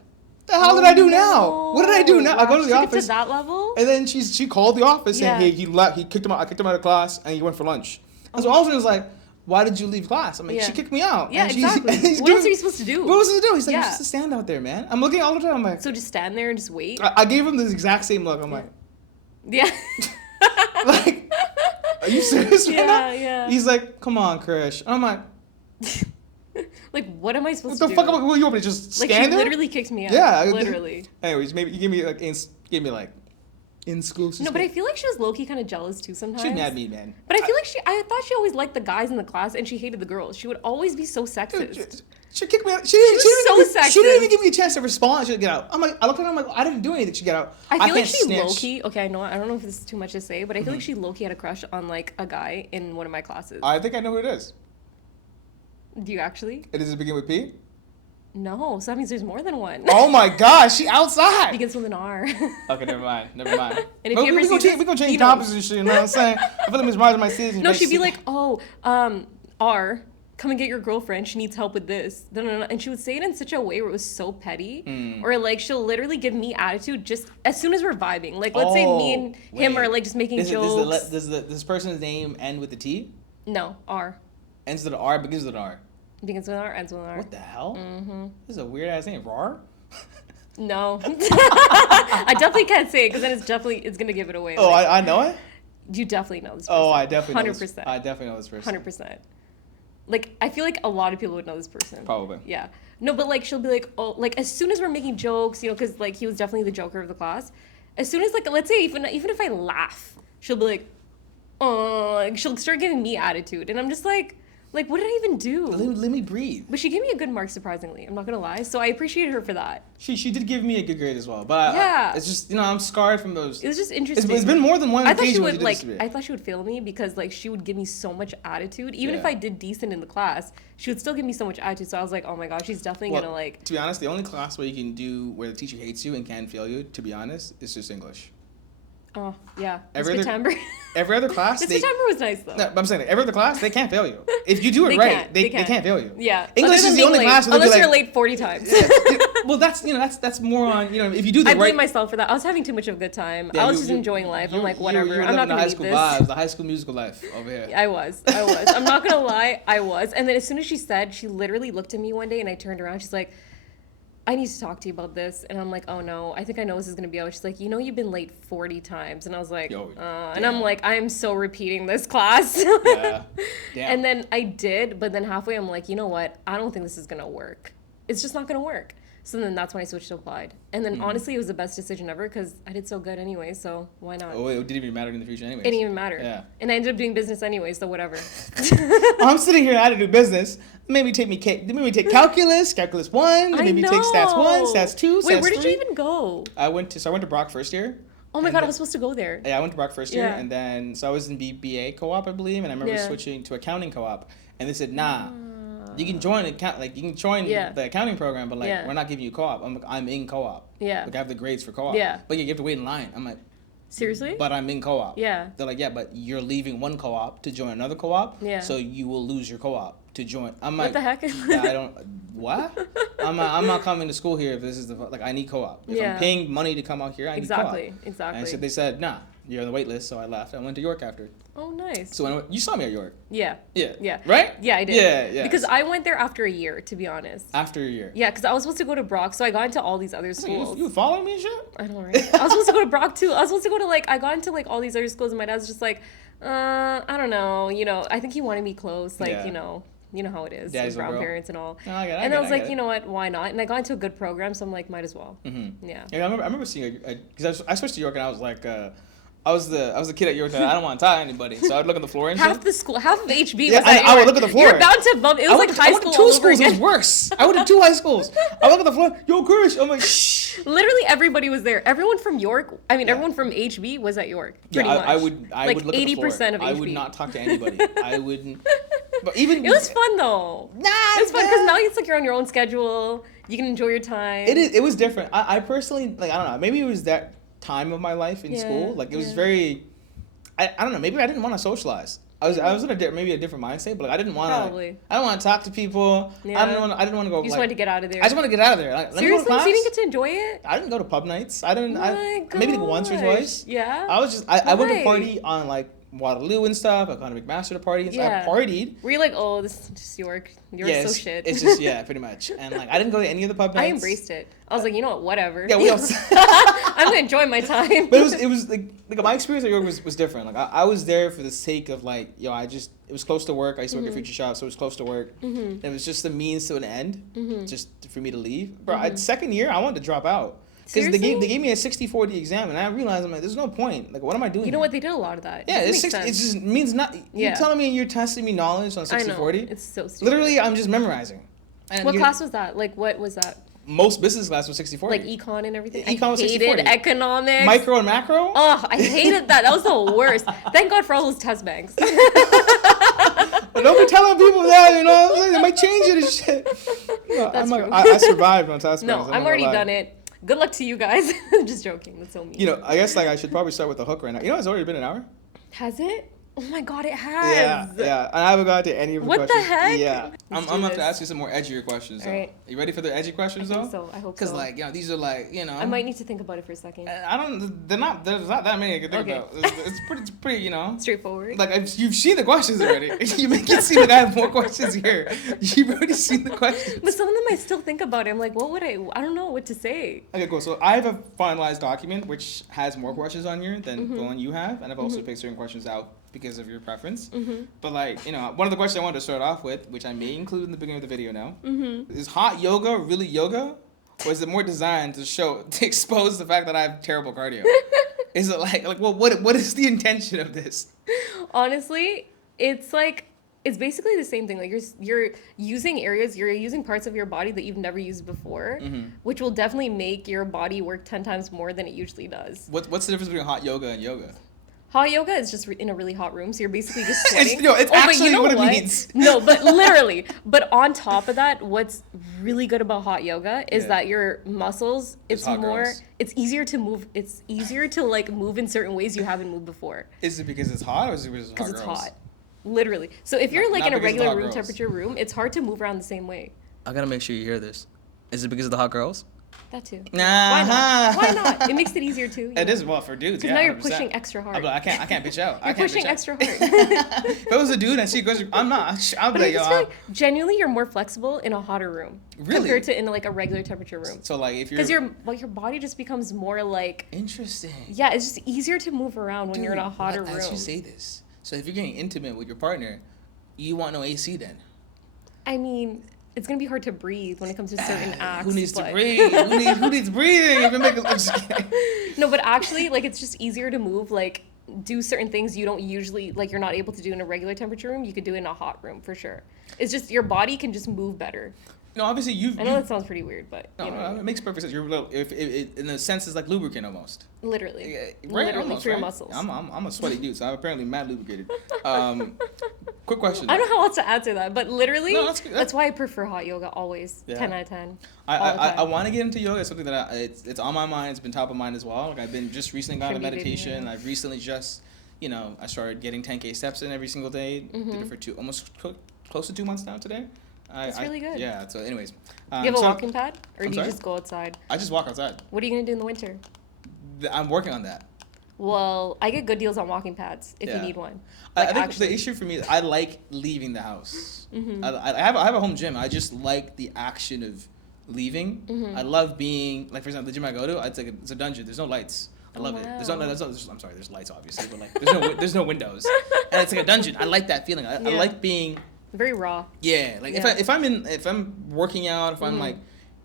the hell did I do now? What did I do now? I go to the She took it office. to that level? And then she called the office saying, Yeah. "Hey, he left. He kicked him out. I kicked him out of class, and he went for lunch." And so Alderton was like, "Why did you leave class?" I'm like, Yeah. "She kicked me out." Yeah, And exactly. What else are you supposed to do? What was he to do? He's like, Yeah. "You're just to stand out there, man." I'm looking all the time. I'm like, So just stand there and just wait? I gave him this exact same look. I'm like, Yeah. like, are you serious right now? Yeah. He's like, "Come on, Krish." And I'm like, Like, what am I supposed "What to the do? fuck? What, you want me to just Like, stand she there?" literally kicked me out. Yeah. Literally. Anyways, maybe you give me like in school. No, but I feel like she was low-key kind of jealous too sometimes. She's mad at me, man. But I feel like I thought she always liked the guys in the class and she hated the girls. She would always be so sexist. She kicked me out. was so She didn't even sexist. give me a chance to respond. She said, "Get out." I'm like, I looked at her. I'm like, I didn't do anything. She get out. I feel like can't she snitch. low-key, okay, I don't know if this is too much to say, but I feel like she low-key had a crush on like a guy in one of my classes. I think I know who it is. Do you actually? Does it begin with P? No, so that means there's more than one. Oh my gosh, she outside. Begins with an R. Okay, never mind. And if you we ever gonna see change, this, we gonna change he knows. topics and shit. You know what I'm saying? I feel like Miss Mars might see this. and No, like, she'd be see- like, R, come and get your girlfriend. She needs help with this. No. And she would say it in such a way where it was so petty. Or like she'll literally give me attitude just as soon as we're vibing. Like let's say me and him are like just making jokes. Does this person's name end with a T? No, R. Ends with an R, begins with an R. Begins with an R, ends with an R. What the hell? Mm-hmm. This is a weird ass name. Rar? No. I definitely can't say it because then it's gonna give it away. Oh, Like, I know it? you definitely know this person. Oh, I definitely know 100%. I definitely know this person. 100%. Like, I feel like a lot of people would know this person. Probably. Yeah. No, but like, she'll be like, oh, like, as soon as we're making jokes, you know, because like, he was definitely the joker of the class. As soon as, like, let's say, even if I laugh, she'll be like, oh, like, she'll start giving me attitude. And I'm just like, what did I even do? Let me breathe. But she gave me a good mark, surprisingly. I'm not going to lie. So I appreciate her for that. She did give me a good grade as well. But Yeah. it's just, I'm scarred from those. It was just interesting. It's been more than one I thought she occasion when would did like. this to me. I thought she would fail me because like she would give me so much attitude. Even if Yeah. I did decent in the class, she would still give me so much attitude. So I was like, oh my gosh, she's definitely gonna like. To be honest, the only class where you can do where the teacher hates you and can fail you, to be honest, is just English. Oh, yeah. Every other- September. Every other class, September was nice, though. No, but I'm saying every other class, they can't fail you. If you do it right, they can't fail you. Yeah. English is the only class where unless they'll be you're like, late 40 times. well, that's more on, if you do the I right. blame myself for that. I was having too much of a good time. I was just enjoying life. I'm like, whatever. I'm not going to need this. Vibes, the high school musical life over here. I was. I'm not going to lie. I was. And then as soon as she literally looked at me one day and I turned around. She's like, I need to talk to you about this. And I'm like, oh no, I think I know this is going to be out. She's like, you've been late 40 times. And I was like, and I'm like, I am so repeating this class. Yeah. Damn. And then I did, but then halfway I'm like, you know what? I don't think this is going to work. It's just not going to work. So then that's when I switched to applied. And then honestly, it was the best decision ever because I did so good anyway, so why not? Oh, it didn't even matter in the future anyways. It didn't even matter. Yeah. And I ended up doing business anyway, so whatever. I'm sitting here, I had to do business. Maybe take calculus 1, maybe take stats 1, stats 2, stats 3. Wait, where did you even go? I went to Brock first year. Oh my God, I was supposed to go there. Yeah, I went to Brock first year, Yeah. and then, so I was in BA co-op, I believe, and I remember switching to accounting co-op, and they said, nah, you can join the accounting program, but we're not giving you co-op. I'm like, I'm in co-op. Yeah. Like I have the grades for co-op. Yeah. But you have to wait in line. I'm like, seriously? but I'm in co-op. Yeah. They're like, yeah, but you're leaving one co-op to join another co-op. Yeah. So you will lose your co-op to join. I'm like, what the heck? Yeah, I don't. What? I'm not coming to school here if this is I need co-op. If I'm paying money to come out here, I need co-op. Exactly. And so they said, nah, you're on the wait list. So I left. I went to York after. Oh, nice. So you saw me at York. Yeah. Yeah. Right? Yeah, I did. Yeah. Because I went there after a year, to be honest. After a year. Yeah, because I was supposed to go to Brock, so I got into all these other schools. You following me and shit? I know, right? I was supposed to go to Brock too. I was supposed to go to I got into all these other schools, and my dad's just like, I don't know, I think he wanted me close, you know how it is, Daddy's brown bro. parents and all. No, I get it, and I was like, it. you know what, why not? And I got into a good program, so I'm like, might as well. Mm-hmm. Yeah. Yeah, I remember seeing because I switched to York and I was like, I was the kid at York that I don't want to tie anybody, so I'd look at the floor and shit. Half of HB was I would look at the floor. You're bound to bump. It was like high school all over again. It was worse. I went to 2 high schools. I look at the floor. Yo, Chris. I'm like, shh. Literally everybody was there. Everyone from York. I mean, everyone from HB was at York. Pretty much. I would look 80% at the floor. Of HB. I would not talk to anybody. I wouldn't. But even it was fun though. Nah, it was fun because now it's you're on your own schedule. You can enjoy your time. It was different. I personally I don't know. Maybe it was that time of my life in school. It was very. I don't know. Maybe I didn't want to socialize. I was in maybe a different mindset, but I didn't want to. I don't want to talk to people. Yeah. I didn't want to go. You just wanted to get out of there. I just want to get out of there. Seriously, so you didn't get to enjoy it? I didn't go to pub nights. I didn't. Maybe once or twice. Yeah. I was just. I went to party on Waterloo and stuff. I gone to McMaster to parties. I partied. Were you like, oh, this is just York? You're so shit. It's just pretty much. And I didn't go to any of the pub nights. I embraced it. I was like, you know what, whatever. Yeah, we all. I'm gonna enjoy my time. But it was my experience at York was different. I was there for the sake of it was close to work. I used to work at Future Shop, so it was close to work. Mm-hmm. It was just a means to an end, just for me to leave. Bro, second year I wanted to drop out. Because they gave me a 60-40 exam, and I realized, I'm like, there's no point. What am I doing? You know what? They did a lot of that. Yeah, it just means not. You're telling me you're testing me knowledge on 60-40? It's so stupid. Literally, I'm just memorizing. And what class was that? What was that? Most business class was 60-40. Econ and everything. Econ was 60-40. I hated economics. Micro and macro? Oh, I hated that. That was the worst. Thank God for all those test banks. But don't be telling people that, you know what I'm saying? They might change it and shit. That's true. I survived on test banks. No, I'm already done it. Good luck to you guys. I'm just joking. That's so mean. I guess I should probably start with the hook right now. It's already been an hour. Has it? Oh my God, it has. Yeah. I haven't got to any of the questions. What the heck? Yeah. I'm gonna have to ask you some more edgier questions, though. Right. You ready for the edgy questions, though? I hope so. Because, these are I might need to think about it for a second. there's not that many I can think about. It's pretty, Straightforward. You've seen the questions already. You make it seem like I have more questions here. You've already seen the questions. But some of them I still think about it. I'm like, what would I don't know what to say. Okay, cool. So I have a finalized document which has more questions on here than the one you have. And I've also picked certain questions out because of your preference. Mm-hmm. But one of the questions I wanted to start off with, which I may include in the beginning of the video now, is hot yoga really yoga? Or is it more designed to expose the fact that I have terrible cardio? Is it what is the intention of this? Honestly, it's basically the same thing. You're using parts of your body that you've never used before, which will definitely make your body work 10 times more than it usually does. What's the difference between hot yoga and yoga? Hot yoga is just in a really hot room, so you're basically just sweating. It's actually what it means. No, but literally. But on top of that, what's really good about hot yoga is that your muscles, it's easier to move. It's easier to like move in certain ways you haven't moved before. Is it because it's hot or is it because Because it's hot. Literally. So if you're like in a regular room temperature room, it's hard to move around the same way. I gotta make sure you hear this. Is it because of the hot girls? That too. Nah. Why not? It makes it easier too. It is well for dudes. Because now you're pushing extra hard. I can't bitch out. You're pushing extra hard. If it was a dude and she goes, I'm not. I'll be like, yo. Like, genuinely, you're more flexible in a hotter room compared to in like a regular temperature room. So like if you're because your body just becomes more like interesting. Yeah, it's just easier to move around when you're in a hotter room. As you say this, so if you're getting intimate with your partner, you want no AC then. I mean, it's gonna be hard to breathe when it comes to certain acts. Who needs to breathe? Who needs breathing? I'm just kidding. No, but actually, like, it's just easier to move, like, do certain things you don't usually, like, you're not able to do in a regular temperature room. You could do it in a hot room for sure. It's just your body can just move better. No, obviously I know that sounds pretty weird, but no, it makes perfect sense. You're if in a sense it's like lubricant almost. Literally, right? literally Almost, for your right? muscles. I'm a sweaty dude, so I'm apparently mad lubricated. Quick question. I don't know how else to answer that, but literally, no, that's why I prefer hot yoga always. Yeah. 10 out of 10. I want to get into yoga. It's something that it's on my mind. It's been top of mind as well. Like I've been just recently got into meditation. I've recently just, I started getting 10K steps in every single day. Did it for almost close to 2 months now today. It's really good. Yeah. So, anyways, you have a walking pad, or do you just go outside? I just walk outside. What are you gonna do in the winter? I'm working on that. Well, I get good deals on walking pads if you need one. Like, I think the issue for me is I like leaving the house. I have a home gym. I just like the action of leaving. I love being, like, for example, the gym I go to, it's a dungeon. There's no lights. I love it. I'm sorry, there's lights obviously, but like there's no windows, and it's like a dungeon. I like that feeling. I like being very raw. Yeah, like if I'm working out, if I'm like,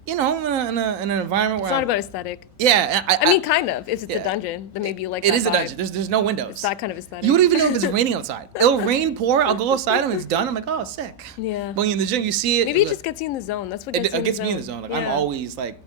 in an environment where it's not about aesthetic. Yeah, I mean, kind of. If it's a dungeon, then maybe you like. It is a dungeon. There's no windows. It's that kind of aesthetic. You wouldn't even know if it's raining outside. It'll rain, pour. I'll go outside and it's done. I'm like, oh, sick. Yeah. But when you're in the gym, you see it. Maybe it just gets you in the zone. That's what gets me in the zone. Like I'm always like.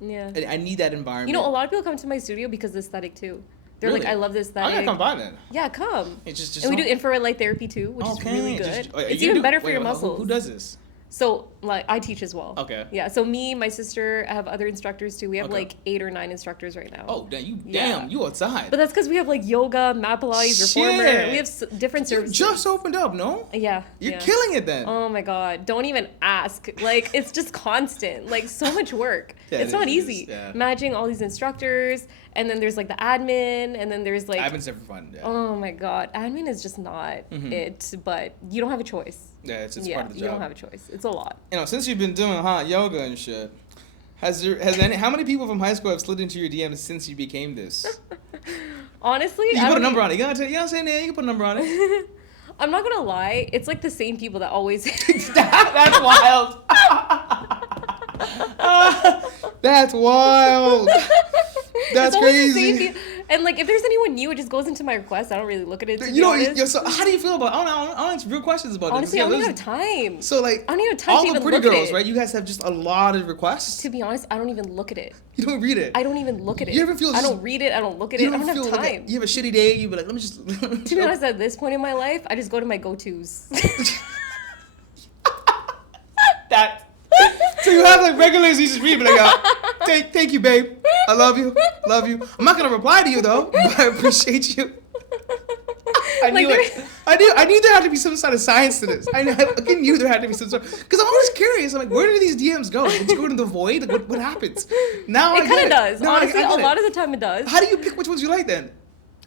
Yeah. I need that environment. A lot of people come to my studio because of the aesthetic too. They're like, I love this aesthetic. I'm gonna come by then. Yeah, come. It's just and we do infrared light therapy too, which is really good. It's even better for your muscles. Who does this? So, like, I teach as well. Okay. Yeah, so me, my sister, I have other instructors too. We have like 8 or 9 instructors right now. Oh, damn, you outside. But that's because we have like yoga, mat Pilates, reformer. We have different services. You just opened up, no? Yeah. You're killing it then. Oh my God. Don't even ask. Like, it's just constant. Like, so much work. It's not easy. Managing all these instructors, and then there's like the admin, and then there's like... Admin's never fun. Yeah. Oh my God. Admin is just not it, but you don't have a choice. Yeah, it's part of the job. You don't have a choice. It's a lot. Since you've been doing hot yoga and shit, how many people from high school have slid into your DMs since you became this? Honestly, you put a number on it. You know what I'm saying? You can put a number on it. I'm not gonna lie. It's like the same people that always. That's wild. That's wild. That's crazy. And like, if there's anyone new, it just goes into my request. I don't really look at it. So how do you feel about? I want to answer real questions about honestly, this. I don't even have time. So like, I don't even have time all to even the pretty look girls, at it. right? You guys have just a lot of requests. To be honest, I don't even look at it. You don't read it. I don't even look at it. You ever feel? I don't read it. I don't look at it. I don't have time. Like you have a shitty day. You be like, let me just. To be honest, at this point in my life, I just go to my go-tos. So you have like regulars, you just read, but like, thank you, babe. I love you. I'm not gonna reply to you though, but I appreciate you. I knew it. I knew there had to be some sort of science to this. I knew there had to be some sort. Because I'm always curious. I'm like, where do these DMs go? Did you go into the void? Like, what happens? Now it kind of does. No, honestly, a lot of the time it does. How do you pick which ones you like then?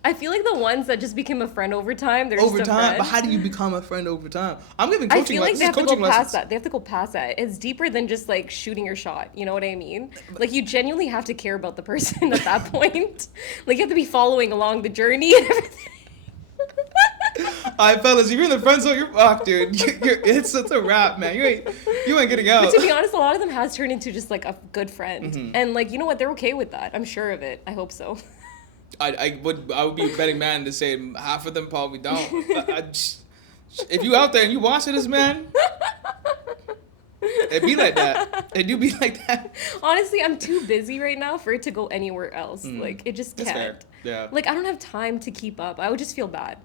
I feel like the ones that just became a friend over time, they're over just a time. friend. But how do you become a friend over time? I'm giving coaching. I feel like they have to go lessons. past that. They have to go past that. It's deeper than just like shooting your shot. You know what I mean? Like you genuinely have to care about the person at that point. Like you have to be following along the journey and everything. Alright, fellas, if you're in the friend zone, you're fucked, dude. It's a wrap, man. You ain't getting out. But to be honest, a lot of them has turned into just like a good friend, and like you know what, they're okay with that. I'm sure of it. I hope so. I would be a betting man to say half of them probably don't. If you out there and you watching this, man, it be like that. It do be like that. Honestly, I'm too busy right now for it to go anywhere else. Like it just can't. Yeah. Like, I don't have time to keep up. I would just feel bad.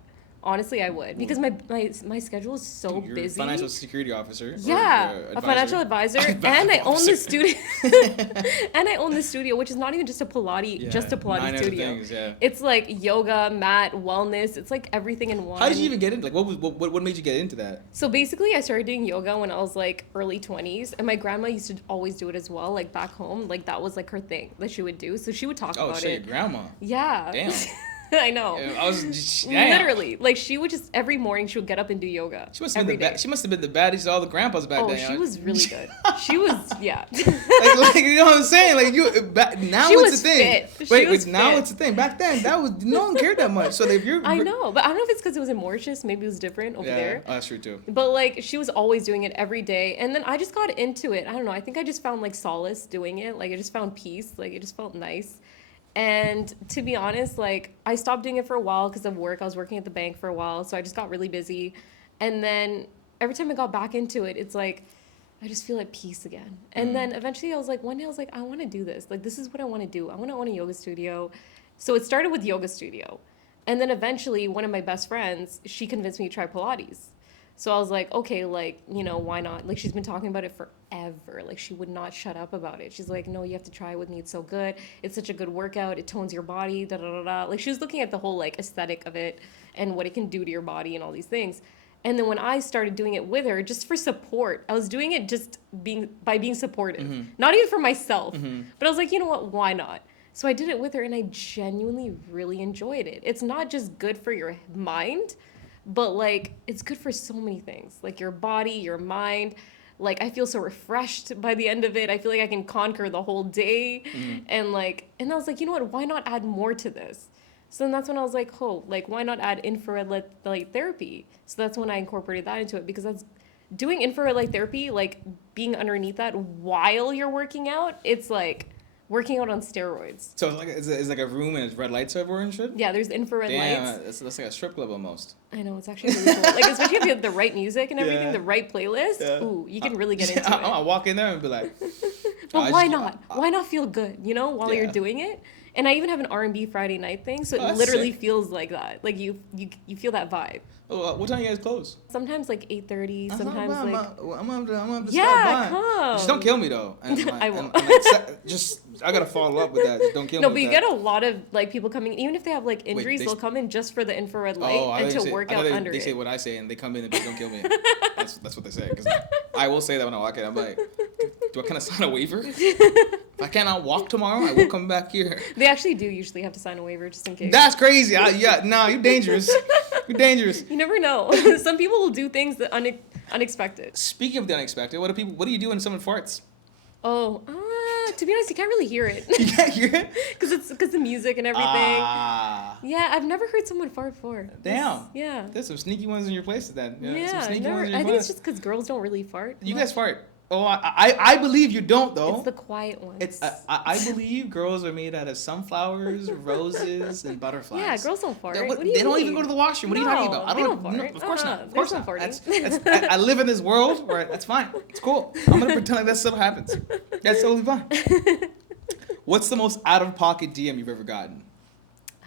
Honestly, I would, because my schedule is so You're busy. a financial security officer. Yeah, or, a financial advisor, and I own the studio. And I own the studio, which is not even just a Pilates, just a Pilates 9 other studio. things, yeah. It's like yoga, mat, wellness. It's like everything in one. How did you even get into? Like, what made you get into that? So basically, I started doing yoga when I was like early 20s, and my grandma used to always do it as well. Like back home, like that was like her thing that she would do. So she would talk about Oh shit, it. your grandma. Yeah. Damn. I know. I was just, damn. Literally, like she would just every morning she would get up and do yoga. She must have been the baddest of all the grandpas back then. She was really good. She was, yeah. like you know what I'm saying? Like now She it's was a thing. fit. Wait, now it's a thing. Back then that was no one cared that much. So if you're I know, but I don't know if it's because it was in Mauritius. Maybe it was different over there. Oh, that's true too. But like she was always doing it every day, and then I just got into it. I don't know. I think I just found like solace doing it. Like I just found peace. Like it just felt nice. And to be honest, like I stopped doing it for a while because of work. I was working at the bank for a while, so I just got really busy. And then every time I got back into it, it's like I just feel at peace again. And then eventually I was like, one day I was like, I want to do this. Like this is what I want to do. I want to own a yoga studio. So it started with yoga studio. And then eventually one of my best friends, she convinced me to try Pilates. So I was like, okay, like, you know, why not? Like, she's been talking about it forever. Like, she would not shut up about it. She's like, no, you have to try it with me. It's so good. It's such a good workout. It tones your body, da da da da. Like, she was looking at the whole, like, aesthetic of it and what it can do to your body and all these things. And then when I started doing it with her, just for support, I was doing it just by being supportive. Not even for myself. But I was like, you know what? Why not? So I did it with her, and I genuinely really enjoyed it. It's not just good for your mind, but like it's good for so many things, like your body, your mind. Like I feel so refreshed by the end of it. I feel like I can conquer the whole day. And I was like, you know what, why not add more to this? So then that's when I was like, oh, like why not add infrared light therapy? So that's when I incorporated that into it, because that's doing infrared light therapy, like being underneath that while you're working out, it's like working out on steroids. So it's like a room and it's red lights everywhere and shit? Yeah, there's infrared lights. Damn, that's like a strip club almost. I know, it's actually really cool. Like, especially if you have the right music and everything, Yeah. the right playlist. Yeah. Ooh, you can really get into it. I'll walk in there and be like... But why not? Why not feel good, you know, while you're Yeah. doing it? And I even have an R&B Friday night thing, so it that's literally sick. feels like that. Like, you feel that vibe. Oh, what time you guys close? Sometimes, like, 8:30, sometimes, I'm like... gonna have to Yeah, stop by. come. Just don't kill me, though. And, I won't. I gotta follow up with that. Just don't kill me. No, with but you that. get a lot of, like, people coming, even if they have, like, injuries, they- they'll come in just for the infrared light I and thought to you work say- I out thought under they it. say what I say and they come in and be like, don't kill me. That's what they say. Cause I will say that when I walk in. I'm like, do I kind of sign a waiver? If I cannot walk tomorrow, I will come back here. They actually do usually have to sign a waiver just in case. That's crazy. You're dangerous. You're dangerous. You never know. Some people will do things that unexpected. Speaking of the unexpected, what do you do when someone farts? Oh, to be honest, you can't really hear it. You can't hear it? Because the music and everything. Ah. Yeah, I've never heard someone fart before. Damn. Yeah. There's some sneaky ones in your place then. Yeah, some sneaky never, ones in I your think it's place. just because girls don't really fart. You much. guys fart. Oh, I believe you don't though. It's the quiet ones. It's I believe girls are made out of sunflowers, roses, and butterflies. Yeah, girls don't fart. They, What do you they don't mean? even go to the washroom. What are you talking No, about? they don't no, fart. of course not. Of There's course no not. farting. I live in this world where that's fine. It's cool. I'm gonna pretend like that still happens. That's totally fine. What's the most out of pocket DM you've ever gotten?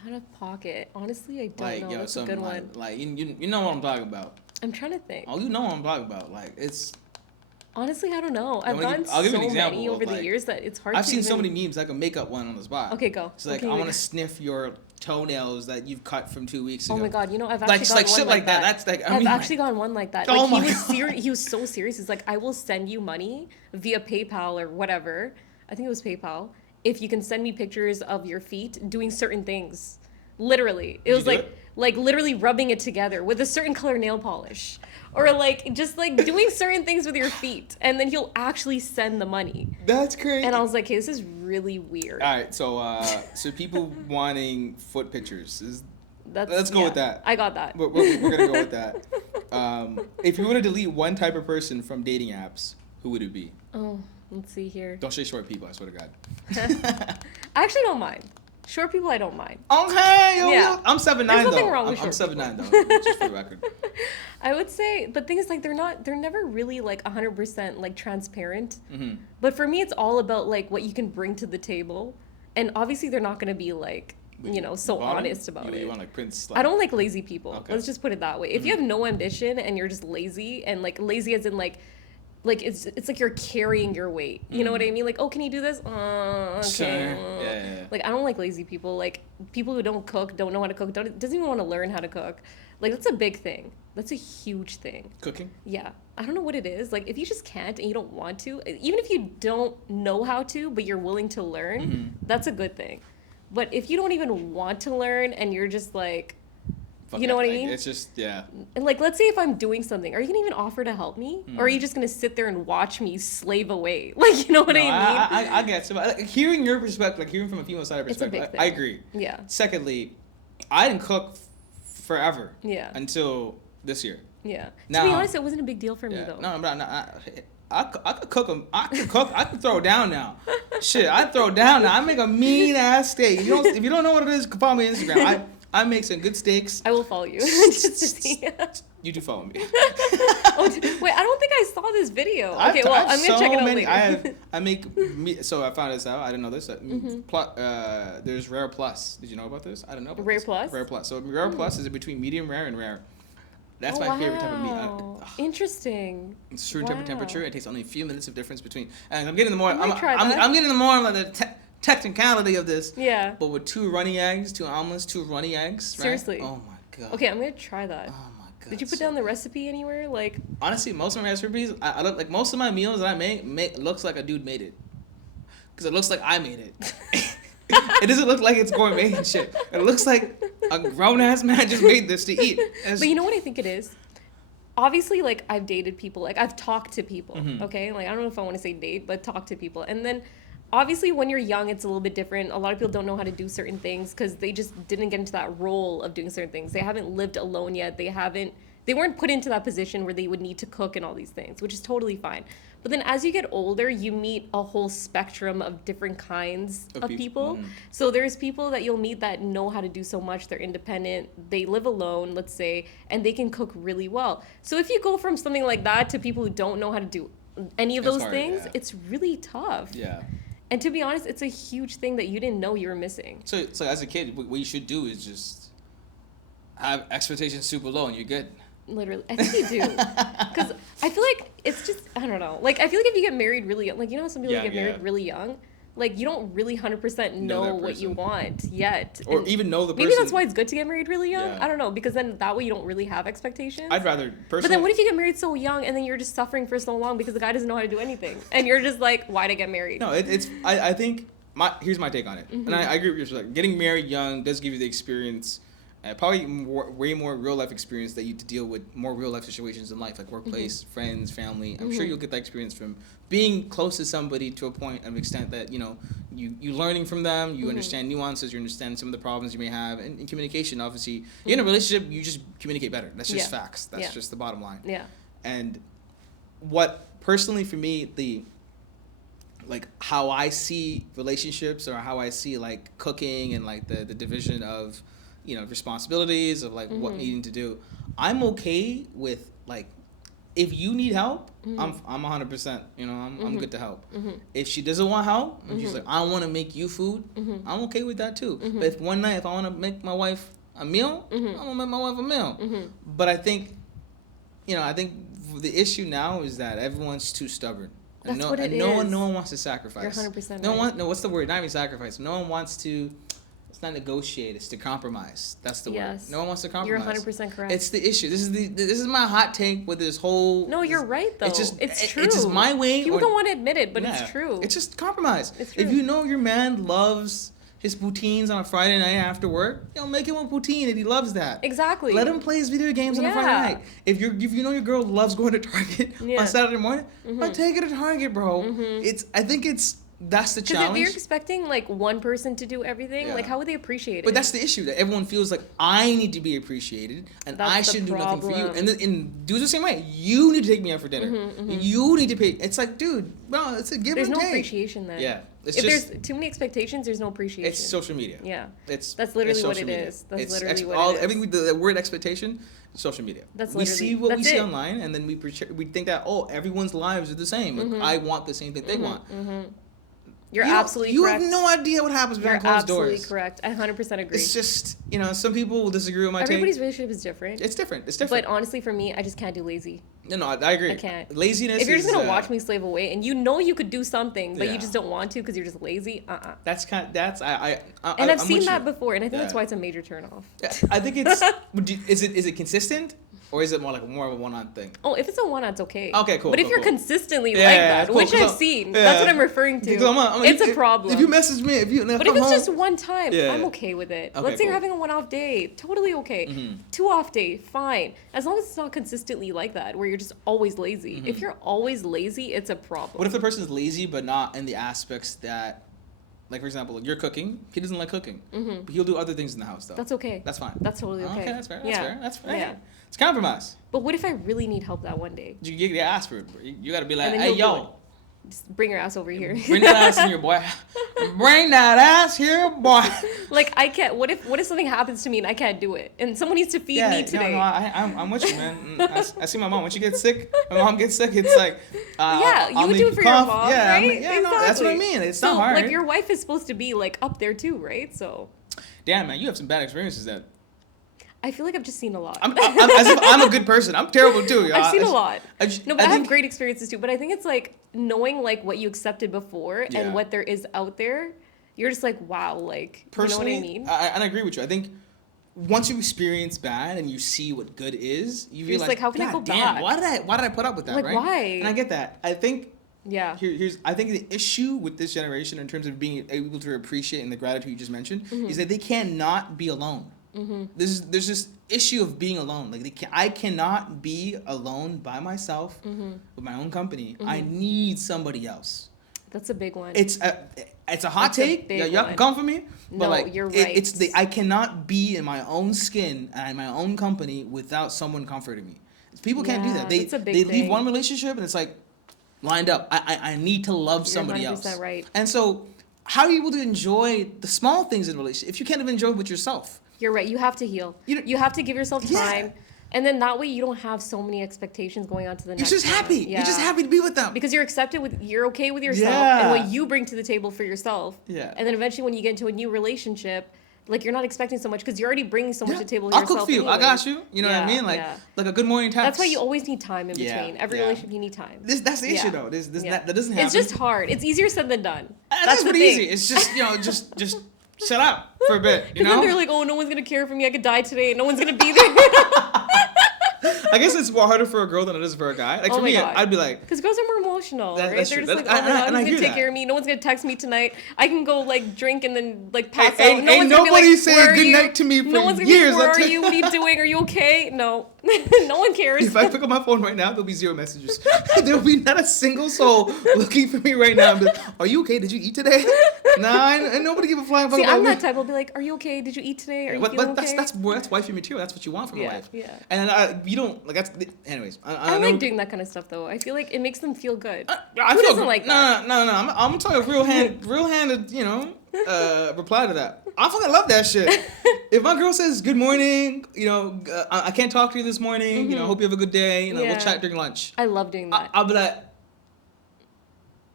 Out of pocket. Honestly, I don't Like know. yo, That's a something good one. like you know what I'm talking about. I'm trying to think. Oh, you know what I'm talking about. Like it's. Honestly, I don't know. I've I'll gotten give you an so example many of, over the like, years that it's hard I've to seen so even- many memes. I can make up one on the spot. Okay, go. It's like Okay, I we want go. to sniff your toenails that you've cut from 2 weeks ago. Oh my god, you know I've Like actually just gotten like one shit like that. That's like I I've mean, actually like, gotten one like that. Oh Like my he was God. serious. He was so serious. He's like, I will send you money via PayPal or whatever. I think it was PayPal. If you can send me pictures of your feet doing certain things. Literally, it Did was you do like it? like literally rubbing it together with a certain color nail polish, or like just like doing certain things with your feet, and then he'll actually send the money. That's crazy. And I was like, hey, this is really weird. All right, so people wanting foot pictures is. That's, Let's go with that. I got that. We're gonna go with that. If you were to delete one type of person from dating apps, who would it be? Oh, let's see here. Don't say short people. I swear to God. I actually don't mind. Short people, I don't mind. Okay, Yeah. I'm 7'9" There's though. nothing wrong with I'm short 7'9" though. Just for the record. I would say, but thing is, like, they're never really like 100% like transparent. Mm-hmm. But for me, it's all about like what you can bring to the table, and obviously they're not gonna be like so Bottom? honest about it. You want like Prince? I don't like lazy people. Okay. Let's just put it that way. If you have no ambition and you're just lazy, and like lazy as in like it's like you're carrying your weight. You know what I mean? Like, oh, can you do this? Okay. Sure. Yeah. Like, I don't like lazy people. Like, people who don't cook, don't know how to cook, doesn't even want to learn how to cook. Like, that's a big thing. That's a huge thing. Cooking? Yeah. I don't know what it is. Like, if you just can't and you don't want to, even if you don't know how to, but you're willing to learn, that's a good thing. But if you don't even want to learn and you're just like, you know what I mean? It's just, yeah. And like, let's say if I'm doing something, are you gonna even offer to help me? Or are you just gonna sit there and watch me slave away? Like, you know what I mean? I get it. Like, hearing your perspective, like hearing from a female side perspective, big thing. I agree. Yeah. Secondly, I didn't cook forever. Yeah. Until this year. Yeah. Now, to be honest, it wasn't a big deal for me though. No, I'm not. I could cook them. I could throw down now. Shit, I throw down now. I make a mean ass steak. If you don't know what it is, follow me on Instagram. I make some good steaks. I will follow you. Just to see. You do follow me. Wait, I don't think I saw this video. Okay, well, I'm gonna check it out later. So I found this out. I didn't know this. There's Rare Plus. Did you know about this? I don't know about Rare this. Plus? Rare Plus. So Rare Plus is between medium rare and rare. That's my favorite type of meat. Interesting. It's true temperature. It takes only a few minutes of difference between. And I'm getting the more. I'm getting the more like the technicality of this. Yeah. But with 2 runny eggs, 2 omelets, 2 runny eggs. Right? Seriously. Oh my god. Okay, I'm gonna try that. Oh my god. Did you put down the recipe anywhere? Like. Honestly, most of my recipes, I look like most of my meals that I make looks like a dude made it. Because it looks like I made it. It doesn't look like it's gourmet and shit. It looks like a grown ass man just made this to eat. But you know what I think it is? Obviously, like, I've dated people, like, I've talked to people, okay? Like, I don't know if I want to say date, but talk to people. And then, obviously, when you're young, it's a little bit different. A lot of people don't know how to do certain things because they just didn't get into that role of doing certain things. They haven't lived alone yet. They weren't put into that position where they would need to cook and all these things, which is totally fine. But then as you get older, you meet a whole spectrum of different kinds of people. So there's people that you'll meet that know how to do so much. They're independent. They live alone, let's say, and they can cook really well. So if you go from something like that to people who don't know how to do any of those things, it's really tough. Yeah. And to be honest, it's a huge thing that you didn't know you were missing. So as a kid, what you should do is just have expectations super low and you're good. Literally, I think you do, because I feel like it's just, I don't know, like, I feel like if you get married really young, like, you know how some people get married really young, like, you don't really 100% know what you want yet, or even know the person. Maybe that's why it's good to get married really young. Yeah. I don't know, because then that way you don't really have expectations. I'd rather personally. But then what if you get married so young and then you're just suffering for so long because the guy doesn't know how to do anything, and you're just like, why'd I get married? No, I think here's my take on it, and I agree with you. Like, getting married young does give you the experience. Probably way more real life experience that you to deal with more real life situations in life, like workplace, friends, family. I'm sure you'll get that experience from being close to somebody to a point of extent that you learning from them, you understand nuances, you understand some of the problems you may have, and in communication, obviously, in a relationship, you just communicate better. That's just facts. That's just the bottom line. Yeah. And what personally for me like how I see relationships or how I see like cooking and like the division of responsibilities of like what needing to do. I'm okay with like if you need help, I'm 100%. I'm good to help. If she doesn't want help, and she's like, I want to make you food, I'm okay with that too. But if one night if I want to make my wife a meal, I'm gonna make my wife a meal. But I think the issue now is that everyone's too stubborn. That's no what it is. No one wants to sacrifice. You're 100% right. What's the word? Not even sacrifice. No one wants to. It's not negotiate. It's to compromise. That's the word. No one wants to compromise. You're 100% correct. It's the issue. This is my hot take with this whole. No, you're right though. It's true. It's just my way. People don't want to admit it, but it's true. It's just compromise. It's true. If you know your man loves his poutines on a Friday night after work, make him a poutine if he loves that. Exactly. Let him play his video games on a Friday night. If you know your girl loves going to Target on Saturday morning, take her to Target, bro. That's the challenge. Because if you're expecting like one person to do everything, like how would they appreciate it? But that's the issue, that everyone feels like I need to be appreciated and I shouldn't do nothing for you. And dudes the same way. You need to take me out for dinner. You need to pay. It's like, dude, bro, it's a give and take. There's no appreciation then. Yeah. If there's too many expectations, there's no appreciation. It's social media. Yeah. That's literally what it is. That's literally what it is. Everything, the word expectation, social media. We see what we see online, and then we think that everyone's lives are the same. Like, I want the same thing they want. You're You don't- absolutely you correct. have no idea what happens You're behind closed absolutely doors. correct. I 100% agree. It's just, some people will disagree with my Everybody's take. relationship is different. It's different. It's different. But honestly, for me, I just can't do lazy. No, I agree. I can't. Laziness. If you're just is, gonna watch me slave away, and you know you could do something, but Yeah. you just don't want to because you're just lazy, That's I. And I've I'm seen with that you. before, and I think that's Yeah. why it's a major turnoff. I think it's. Is it consistent, or is it more of a one-on thing? Oh, if it's a one, it's okay. Okay, cool, But if cool, you're cool. consistently Yeah, like yeah, that, cool, which 'cause I've I'm- seen, yeah. that's what I'm referring to. Because It's a problem. If you message me, But if it's just one time, Yeah. I'm okay with it. Okay, Let's say you're cool. having a one-off day, totally okay. Mm-hmm. 2-off day, fine. As long as it's not consistently like that, where you're just always lazy. If you're always lazy, it's a problem. What if the person is lazy but not in the aspects that, like for example, you're cooking, he doesn't like cooking, but he'll do other things in the house though. That's okay. That's fine. That's totally okay. Okay, that's fair. That's Yeah. fair. That's fair. Yeah. It's compromise. But what if I really need help that one day? You ask for it. Bro. You gotta be like, And then hey he'll do yo, Just bring your ass over here. bring that ass in here, boy. Bring that ass here, boy. Like I can't. What if something happens to me and I can't do it, and someone needs to feed me today? No, I'm with you, man. I see my mom when she gets sick. My mom gets sick. It's like, Yeah, you I'll would make do it for your cough. mom, Yeah, right? no, that's what I Exactly. mean. It's So not hard. like your wife is supposed to be like up there too, right? So Damn, man, you have some bad experiences then. I feel like I've just seen a lot. I'm as if I'm a good person. I'm terrible too, y'all. I've seen a lot. No, but I have think- great experiences too. But I think it's like knowing like what you accepted before Yeah. and what there is out there. You're just like, wow, like Personally, you know what I mean? and I agree with you. I think once you experience bad and you see what good is, you You're realize, just like, how can I God go damn, back? why did I put up with that? Like, right? why? And I get that. I think Yeah. I think the issue with this generation in terms of being able to appreciate and the gratitude you just mentioned is that they cannot be alone. There's this issue of being alone. Like I cannot be alone by myself with my own company. I need somebody else. That's a big one. It's a hot That's a take. big Y'all one. can come for me. But No, like, you're It's right. I cannot be in my own skin and in my own company without someone comforting me. People can't do Yeah, that. They that's a big they leave thing. one relationship and it's like lined up. I need to love somebody 100% else. right. And so how are you able to enjoy the small things in a relationship if you can't even enjoy it with yourself? You're right. You have to heal. You- You have to give yourself Yeah. time. And then that way you don't have so many expectations going on to the You're next just one. happy. Yeah. You're just happy to be with them. Because you're you're okay with yourself Yeah. and what you bring to the table for yourself. Yeah. And then eventually when you get into a new relationship, like you're not expecting so much because you're already bringing so much to the table for I'll yourself. cook for you. I anyway. got you. You know what I Yeah, mean? Like yeah. like a good morning text. That's why you always need time in Yeah, between. Every yeah. relationship you need time. That's the issue Yeah. though. Yeah. That doesn't happen. It's just hard. It's easier said than done. That's That's the pretty thing. easy. It's just just shut up for a bit. You Because know. then they're like, oh, no one's gonna care for me. I could die today. No one's gonna be there. I guess it's more harder for a girl than it is for a guy. Like Oh for my me, God. I'd be like, Because girls are more emotional, right? That's They're true. just like, That- oh my God, and I who's hear gonna take that. care of me? No one's gonna text me tonight. I can go like drink and then like pass Ain't- out. No ain't one's gonna be nobody like, saying where are good you? night to me for No one's gonna years, be, where I'll are tell you? What are you doing? Are you okay? No, no one cares. if I pick up my phone right now, there'll be 0 messages. There'll be not a single soul looking for me right now. And be like, are you okay? Did you eat today? Nah, ain't nobody give a flying fuck See, about I'm me. that type. I'll be like, are you okay? Did you eat today? Are you feeling But okay? that's wifey material. That's what you want from a Yeah, wife. yeah. And you don't like that's. Anyways, I know- like doing that kind of stuff though. I feel like it makes them feel good. I Who feel doesn't like that? No. I'm talking real handed. Reply to that. I fucking love that shit. If my girl says good morning, I can't talk to you this morning. Hope you have a good day. Yeah. We'll chat during lunch. I love doing that. I'll be like,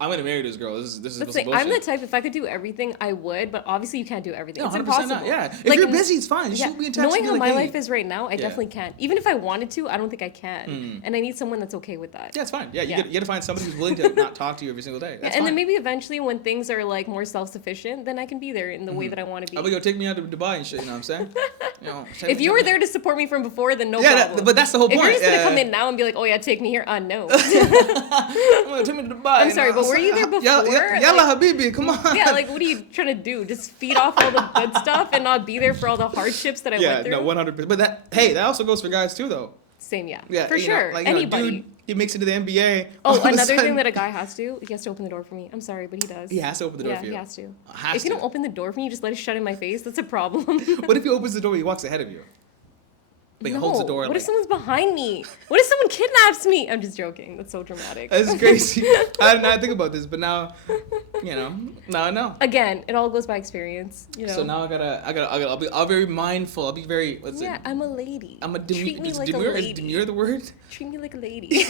I'm gonna marry this girl. This is But some see, bullshit. I'm the type, if I could do everything, I would, but obviously you can't do everything. No, It's 100% impossible. not. Yeah. If Like, you're busy, it's fine. Yeah. Shoot me a text. Knowing and be how like, my hey. life is right now, I definitely can't. Even if I wanted to, I don't think I can. And I need someone that's okay with that. Yeah, it's fine. Yeah, Yeah. You gotta find somebody who's willing to not talk to you every single day. Yeah, That's and fine. then maybe eventually when things are like more self-sufficient, then I can be there in the Mm-hmm. way that I want to be. I'll be go take me out to Dubai and shit. You know what I'm saying? If you were there to support me from before, then no Yeah, problem. but that's the whole If point. you're just gonna Yeah. come in now and be like, "Oh yeah, take me here," no. Take me to Dubai. I'm sorry, but were you there before? Yalla, Habibi, come on. Yeah, like what are you trying to do? Just feed off all the good stuff and not be there for all the hardships that I Yeah, went through? no, 100%. But that also goes for guys too, though. Same, yeah. Yeah, For sure. Anybody. dude, he makes it to the NBA. Oh, all of a another sudden- thing that a guy has to, he has to open the door for me. I'm sorry, but he does. He has to open the door yeah, for you. he has to. Has If you to. don't open the door for me, you just let it shut in my face, that's a problem. What if he opens the door? He walks ahead of you. Like No. holds the door. What like, if someone's behind me? What if someone kidnaps me? I'm just joking. That's so dramatic. That's crazy. I did not think about this, but now, now I know. Again, it all goes by experience. So now I'll be very mindful. I'll be very. I'm a lady. I'm a Treat me like a demure. lady. Is demure the word? Treat me like a lady.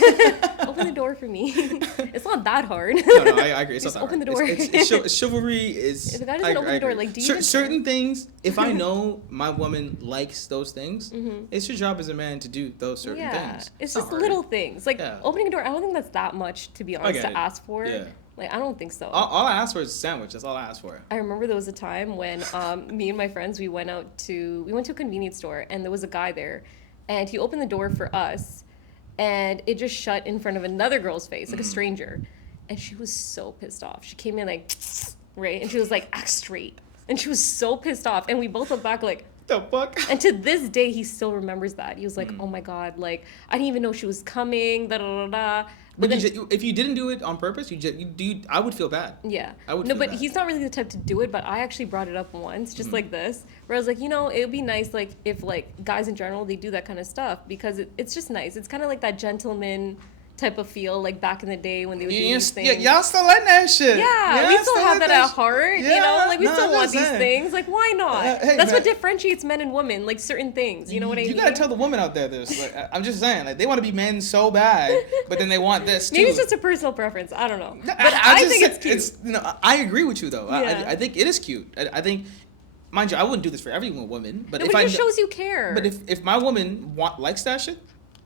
Open the door for me. It's not that hard. No, I agree. It's Just not that open hard. the door. Chivalry is. If a guy doesn't open the door, like, do you even certain things? If I know my woman likes those things, it's your job as a man to do those certain things. It's not just hard. little things. Like opening a door, I don't think that's that much, to be honest, get to it. ask for. Yeah. Like, I don't think so. All I asked for is a sandwich. That's all I asked for. I remember there was a time when me and my friends, we went to a convenience store, and there was a guy there, and he opened the door for us, and it just shut in front of another girl's face, like a stranger. And she was so pissed off. She came in like, right? And she was like, act straight. And she was so pissed off. And we both looked back like, The fuck? and to this day, he still remembers that. He was like, oh my God, like, I didn't even know she was coming, da da da da. But then, if you didn't do it on purpose, I would feel bad. yeah. I would No, feel but bad. he's not really the type to do it, but I actually brought it up once, just like this, where I was like, it would be nice, like, if, like, guys in general, they do that kind of stuff, because it's just nice. It's kind of like that gentleman type of feel, like back in the day when they were doing these things. Y'all still like that shit. Yeah, we still have that at heart, Yeah, like, we no, still I'm want just these saying. things. Like, why not? Hey, That's what man. differentiates men and women, like, certain things, you know what I mean? You gotta tell the woman out there this. Like, I'm just saying, like, they want to be men so bad, but then they want this too. Maybe it's just a personal preference. I don't know. But I think it's cute. I agree with you though. Yeah. I think it is cute. I think, mind you, I wouldn't do this for every woman, but No, if but I it just shows you care. but if my woman likes that shit,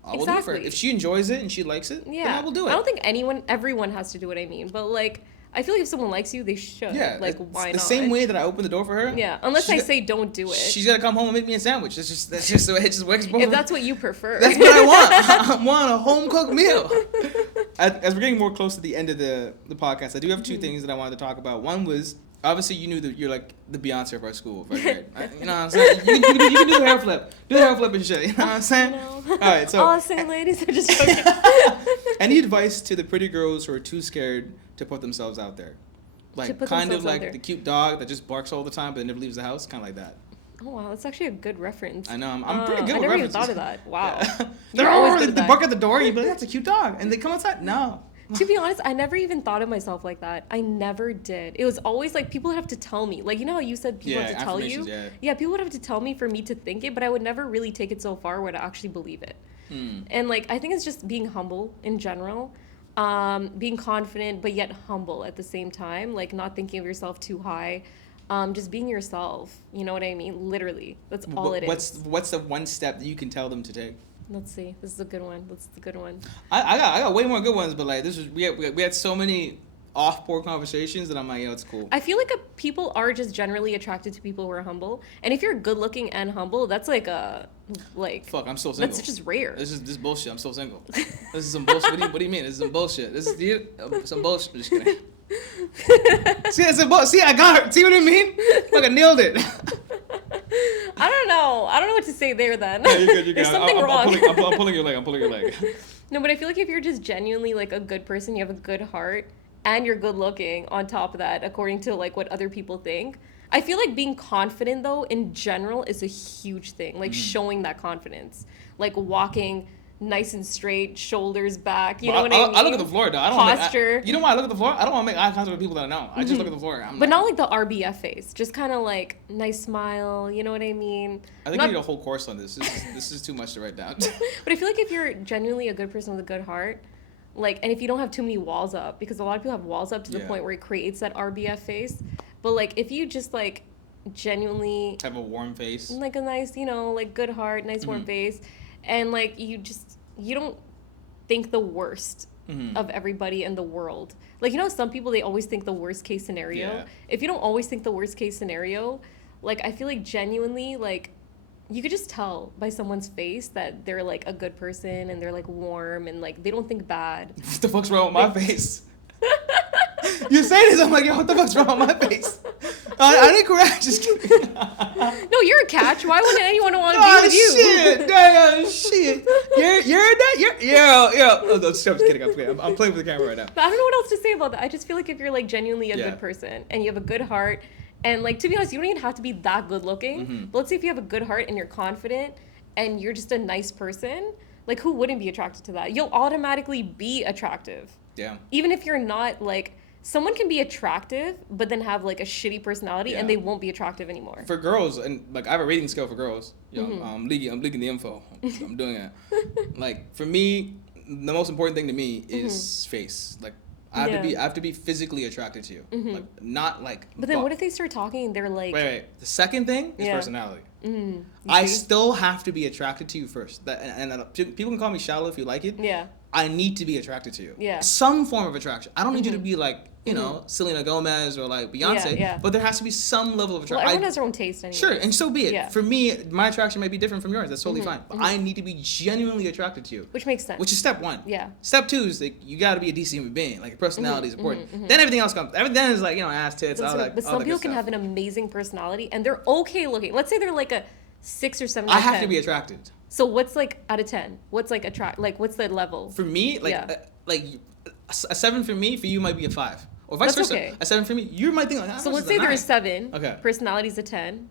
I will do it for her. Exactly. If she enjoys it and she likes it, then I will do it. I don't think everyone has to do what I mean, but like, I feel like if someone likes you, they should. Yeah, Like, it's why the not? same way that I open the door for her. Yeah, unless she's I got- say don't do it. She's gotta come home and make me a sandwich. That's just the way it just works. If that's what you prefer. That's what I want. I want a home cooked meal. As we're getting more close to the end of the podcast, I do have two things that I wanted to talk about. One was, obviously you knew that you're like the Beyonce of our school, right? You know what I'm saying? You can do the hair flip. Do the hair flip and shit. You know what I'm saying? All right, so. All single ladies are just joking. Any advice to the pretty girls who are too scared to put themselves out there? Like, put kind of themselves out like there. the cute dog that just barks all the time but never leaves the house, kind of like that. Oh wow, that's actually a good reference. I know, I'm pretty good I with never even references. thought of that. Wow. Yeah. You're always good at They that. bark at the door, you'd be like, that's a cute dog. And they come outside, no. To be honest, I never even thought of myself like that. I never did. It was always like people would have to tell me. Like, you know how you said people Yeah, have to tell you? affirmations, Yeah, people would have to tell me for me to think it, but I would never really take it so far where to actually believe it. And like, I think it's just being humble in general. Being confident, but yet humble at the same time. Like, not thinking of yourself too high. Just being yourself. You know what I mean? Literally. That's all it is. What's the one step that you can tell them to take? Let's see. This is a good one. This is a good one. I got way more good ones, but like this was we had so many off-board conversations that I'm like, yo, it's cool. I feel like people are just generally attracted to people who are humble, and if you're good looking and humble, that's like Fuck, I'm still single. that's just rare. This is bullshit. I'm still single. This is some bullshit. What do you mean? This is some bullshit. This is some bullshit. Just kidding. See, it's a See, I got her. See what I mean? Like I nailed it. I don't know what to say there then. No, you're good. You're good. There's something I'm wrong. I'm pulling your leg. I'm pulling your leg. No, but I feel like if you're just genuinely like a good person, you have a good heart, and you're good looking on top of that, according to like what other people think. I feel like being confident though in general is a huge thing. Like showing that confidence, like walking nice and straight, shoulders back. You know what I mean? I look at the floor though. I don't Posture. you know why I look at the floor? I don't want to make eye contact with people that I know. I just look at the floor. But not like the RBF face. Just kind of like nice smile. You know what I mean? I think Not- I need a whole course on this. This is too much to write down. But I feel like if you're genuinely a good person with a good heart, like, and if you don't have too many walls up, because a lot of people have walls up to the Yeah. point where it creates that RBF face. But like, if you just like genuinely Have a warm face. like a nice, like good heart, nice warm face, and like you don't think the worst of everybody in the world. Like, some people, they always think the worst case scenario. Yeah. If you don't always think the worst case scenario, like, I feel like genuinely, like, you could just tell by someone's face that they're like a good person and they're like warm and like they don't think bad. What the fuck's wrong with my face? You're saying this, I'm like, yo, what the fuck's wrong with my face? I need correct. Just kidding. No, you're a catch. Why wouldn't anyone want to be Oh with you? shit! Damn, shit! You're that? Oh, no, I'm just kidding. I'm playing with the camera right now. But I don't know what else to say about that. I just feel like if you're like genuinely a Yeah. good person and you have a good heart, and like, to be honest, you don't even have to be that good looking. But let's say if you have a good heart and you're confident and you're just a nice person, like who wouldn't be attracted to that? You'll automatically be attractive. Yeah. Even if you're not like, someone can be attractive, but then have like a shitty personality and they won't be attractive anymore. For girls, and like I have a rating scale for girls. I'm leaking the info. I'm doing it. Like for me, the most important thing to me is face. Like I have to be physically attracted to you. Like not like. But then what if they start talking and they're like. Wait. The second thing is personality. I still have to be attracted to you first. People can call me shallow if you like it. Yeah. I need to be attracted to you. Yeah. Some form of attraction. I don't need you to be like, you know, Selena Gomez or like Beyonce, but there has to be some level of attraction. Well, everyone has their own taste anyway. Sure, and so be it. Yeah. For me, my attraction might be different from yours. That's totally fine. But I need to be genuinely attracted to you. Which makes sense. Which is step one. Yeah. Step two is like, you got to be a decent human being. Like, your personality is important. Then everything else comes. Everything is like, you know, ass, tits, all that. But some people can have an amazing personality and they're okay looking. Let's say they're like a 6 or 7 out I of have 10. to be attracted. So what's like out of 10? What's like like what's the level? For me, like, like a 7 for me, for you might be a 5. Or vice That's versa. okay. A 7 for me, you might think like, so let's say they're a 7. Okay. Personality's a 10.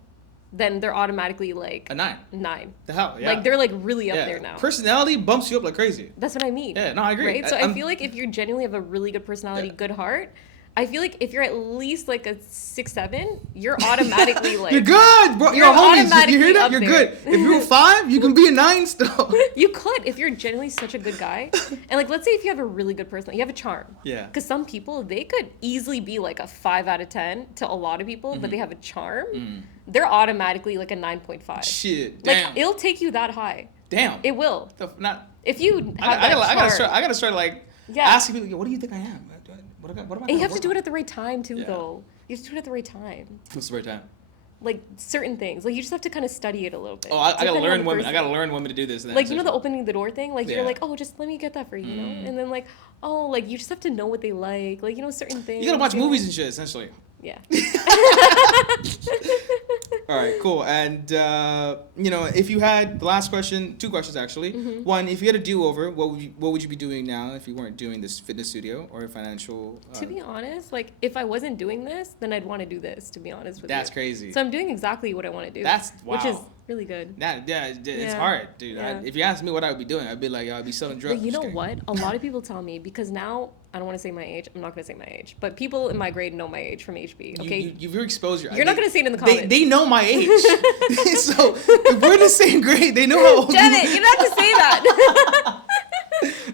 Then they're automatically like a 9. 9. The hell, yeah. Like they're like really up there now. Personality bumps you up like crazy. That's what I mean. Yeah, no, I agree. Right? So I feel like if you genuinely have a really good personality, good heart, I feel like if you're at least like a 6, 7, you're automatically like you're good, bro. You're homies. You hear that? You're good. If you're a 5, you can be a 9 still. You could if you're genuinely such a good guy. And like, let's say if you have a really good personality, you have a charm. Yeah. Because some people, they could easily be like a 5 out of 10 to a lot of people, but they have a charm. They're automatically like a 9.5. Shit. Like Damn. it'll take you that high. Damn. It will. Not. If you have that charm. I gotta start like asking people. What do you think I am? What am I? And you have to do it at the right time too, though. You have to do it at the right time. What's the right time? Like certain things. Like you just have to kind of study it a little bit. Oh, I gotta learn women. I gotta learn women to do this. Like, you know, the opening the door thing? Like, you're like, oh, just let me get that for you, you know? And then, like, oh, like, you just have to know what they like. Like, you know, certain things. You gotta watch movies and shit, essentially. Yeah. All right, cool. And, you know, if you had, the last question, 2 questions actually. One, if you had a do-over, what would you be doing now if you weren't doing this fitness studio or financial? To be honest, like, if I wasn't doing this, then I'd want to do this, to be honest with you. That's crazy. So I'm doing exactly what I want to do. That's, wow. Which is really good. It's hard, dude. Yeah. If you ask me what I would be doing, I'd be like, I'd be selling drugs. But you know what? A lot of people tell me, because now, I don't want to say my age. I'm not going to say my age. But people in my grade know my age from HB, okay? You've exposed your... You're not going to say it in the comments. They know my age. So, if we're in the same grade, they know how old Janet, you don't have to say that.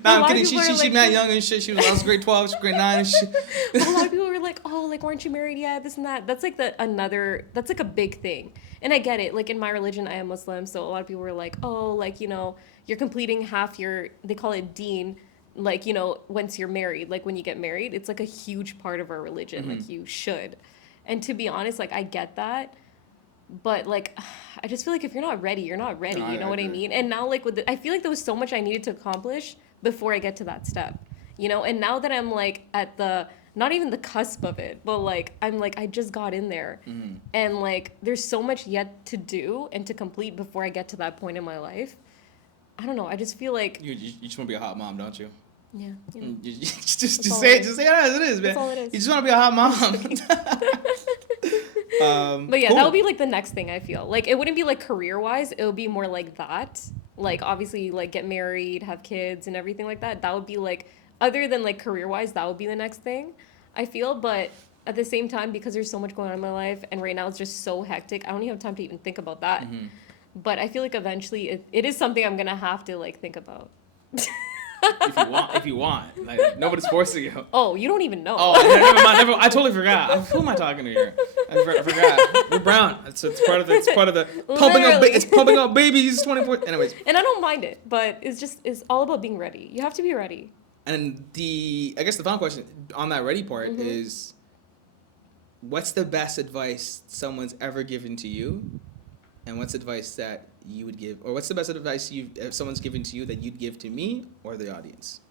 Nah, I'm kidding. She mad young and shit. I was grade 12, she was grade 9 and shit. A lot of people were like, oh, like, weren't you married yet? This and that. That's like that's like a big thing. And I get it. Like, in my religion, I am Muslim. So a lot of people were like, oh, like, you know, you're completing half they call it deen. Like, you know, once you're married, like when you get married, it's like a huge part of our religion. Like you should. And to be honest, like I get that. But like, I just feel like if you're not ready, you're not ready. You know what I mean? And now like I feel like there was so much I needed to accomplish before I get to that step, you know? And now that I'm like at not even the cusp of it, but like, I'm like, I just got in there and like, there's so much yet to do and to complete before I get to that point in my life. I don't know. I just feel like you just want to be a hot mom, don't you? Yeah. You know. Just say it as it is, man. That's all it is. You just want to be a hot mom. But yeah, cool. that would be like the next thing I feel. Like it wouldn't be like career-wise. It would be more like that. Like obviously like get married, have kids and everything like that. That would be like, other than like career-wise, that would be the next thing I feel. But at the same time, because there's so much going on in my life and right now it's just so hectic, I don't even have time to even think about that. But I feel like eventually it is something I'm going to have to like think about. if you want, like nobody's forcing you. Oh, you don't even know. Oh, never mind. I totally forgot. Who am I talking to here? I forgot. We're brown. It's part of the pumping up babies 24. Anyways. And I don't mind it, but it's all about being ready. You have to be ready. And I guess the final question on that ready part is, what's the best advice someone's ever given to you, and what's advice that you would give, or what's the best advice someone's given to you that you'd give to me or the audience?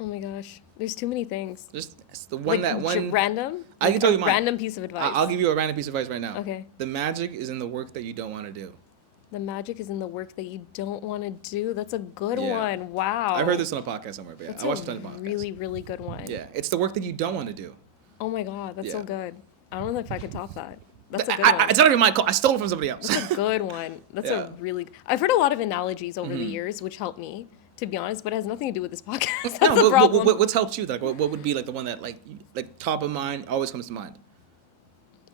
Oh my gosh, there's too many things. Just the one random. I can tell you mine. Random piece of advice. I'll give you a random piece of advice right now. Okay. The magic is in the work that you don't want to do. The magic is in the work that you don't want to do. That's a good one. Wow. I heard this on a podcast somewhere, but That's I watched a ton of podcasts. Really, really good one. Yeah, it's the work that you don't want to do. Oh my god, that's so good. I don't know if I could top that. That's a good one. It's not even my call. I stole it from somebody else. That's a good one. That's Yeah. a really. I've heard a lot of analogies over the years, which help me, to be honest, but it has nothing to do with this podcast. That's No, the problem. what's helped you? Like, what would be like the one that like top of mind always comes to mind?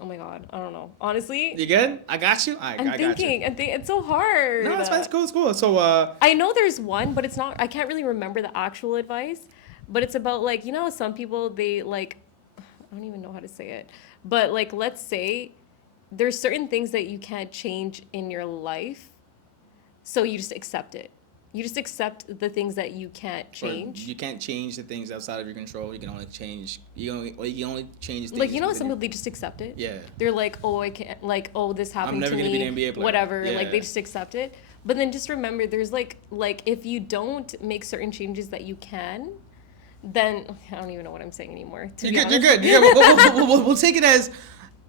Oh my god, I don't know. Honestly, You good? I got you. I got you. it's so hard. No, that's fine. It's cool. It's cool. So I know there's one, but it's not. I can't really remember the actual advice. But it's about like, you know, some people they like. I don't even know how to say it. But like, let's say there's certain things that you can't change in your life, so you just accept it. You just accept the things that you can't change. You can't change the things outside of your control. You can only change. You can only change things. Like, you know, some people they just accept it. Yeah. They're like, oh, I can't. Like, oh, this happened to me. I'm never gonna be an NBA player. Whatever. Yeah. Like, they just accept it. But then just remember, there's like if you don't make certain changes that you can, then I don't even know what I'm saying anymore. You're good. We'll take it as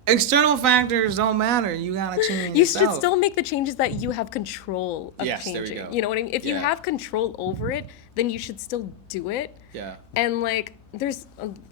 external factors don't matter. You gotta change. You should still make the changes that you have control of Yes, there we changing. go. You know what I mean? If you Yeah. have control over it, then you should still do it. Yeah. And like, there's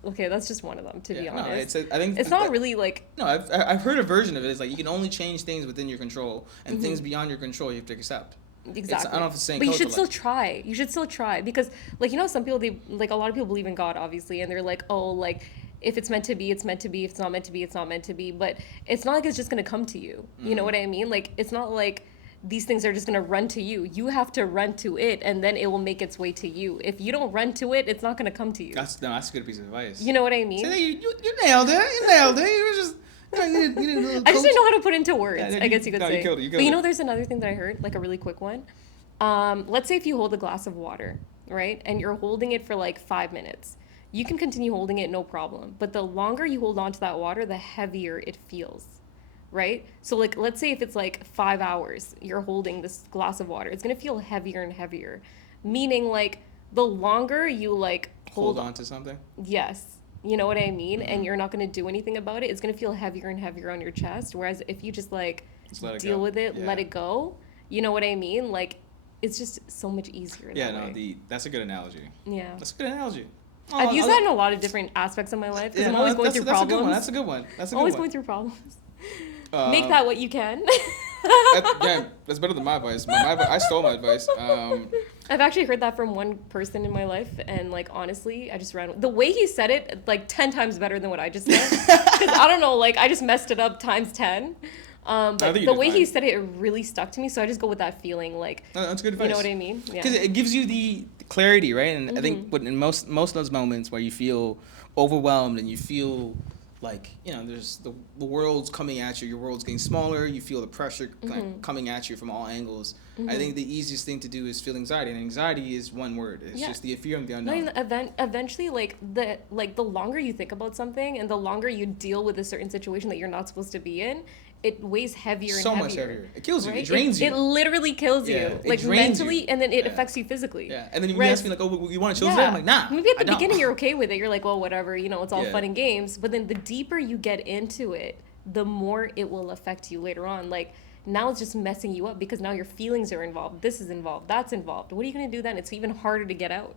okay, that's just one of them, to be Yeah, no, honest. I think it's not really like. No, I've heard a version of it. It's like you can only change things within your control, and things beyond your control you have to accept. Exactly. I don't know if it's the same. But you culture, should still like- try. You should still try because, like, you know, some people they like a lot of people believe in God, obviously, and they're like, oh, like if it's meant to be, it's meant to be. If it's not meant to be, it's not meant to be. But it's not like it's just gonna come to you. You know what I mean? Like it's not like these things are just gonna run to you. You have to run to it, and then it will make its way to you. If you don't run to it, it's not gonna come to you. That's a good piece of advice. You know what I mean? So you nailed it. You nailed it. You were just. You need a little I just coach. didn't know how to put into words. Yeah, I guess you could no, say. you killed it, you but killed you know, it. there's another thing that I heard, like a really quick one. Let's say if you hold a glass of water, right, and you're holding it for like 5 minutes, you can continue holding it, no problem. But the longer you hold on to that water, the heavier it feels, right? So like, let's say if it's like 5 hours, you're holding this glass of water, it's gonna feel heavier and heavier, meaning like the longer you like Hold on to something. Yes. You know what I mean? And you're not going to do anything about it. It's going to feel heavier and heavier on your chest. Whereas if you just like let it deal go. with it, Yeah. let it go, you know what I mean? Like it's just so much easier. Yeah, that way. that's a good analogy. Yeah. That's a good analogy. I've used that in a lot of different aspects of my life because I'm always going through problems. That's a good one. That's a good Always one. going through problems. Make that what you can. That's better than my advice. I stole my advice. I've actually heard that from one person in my life, and like honestly, I just ran. The way he said it, like 10 times better than what I just said. Because I don't know, like I just messed it up times 10. But the way he said it, it really stuck to me. So I just go with that feeling, like No, that's good advice. you know what I mean? Yeah. Because it gives you the clarity, right? And I think in most of those moments where you feel overwhelmed and you feel like, you know, there's the world's coming at you, your world's getting smaller, you feel the pressure coming at you from all angles. I think the easiest thing to do is feel anxiety, and anxiety is one word. It's just the fear of the unknown. Eventually, like the longer you think about something and the longer you deal with a certain situation that you're not supposed to be in, it weighs heavier and so heavier. much heavier. It kills you. Right? It drains you. It literally kills you, Yeah, it like drains mentally, you. and then it Yeah. affects you physically. Yeah, and then when you ask me like, oh, you want to chill Yeah. today? I'm like, nah. Maybe at I the don't. beginning you're okay with it. You're like, well, whatever, you know, it's all Yeah. fun and games. But then the deeper you get into it, the more it will affect you later on. Like now it's just messing you up because now your feelings are involved. This is involved. That's involved. What are you gonna do then? It's even harder to get out.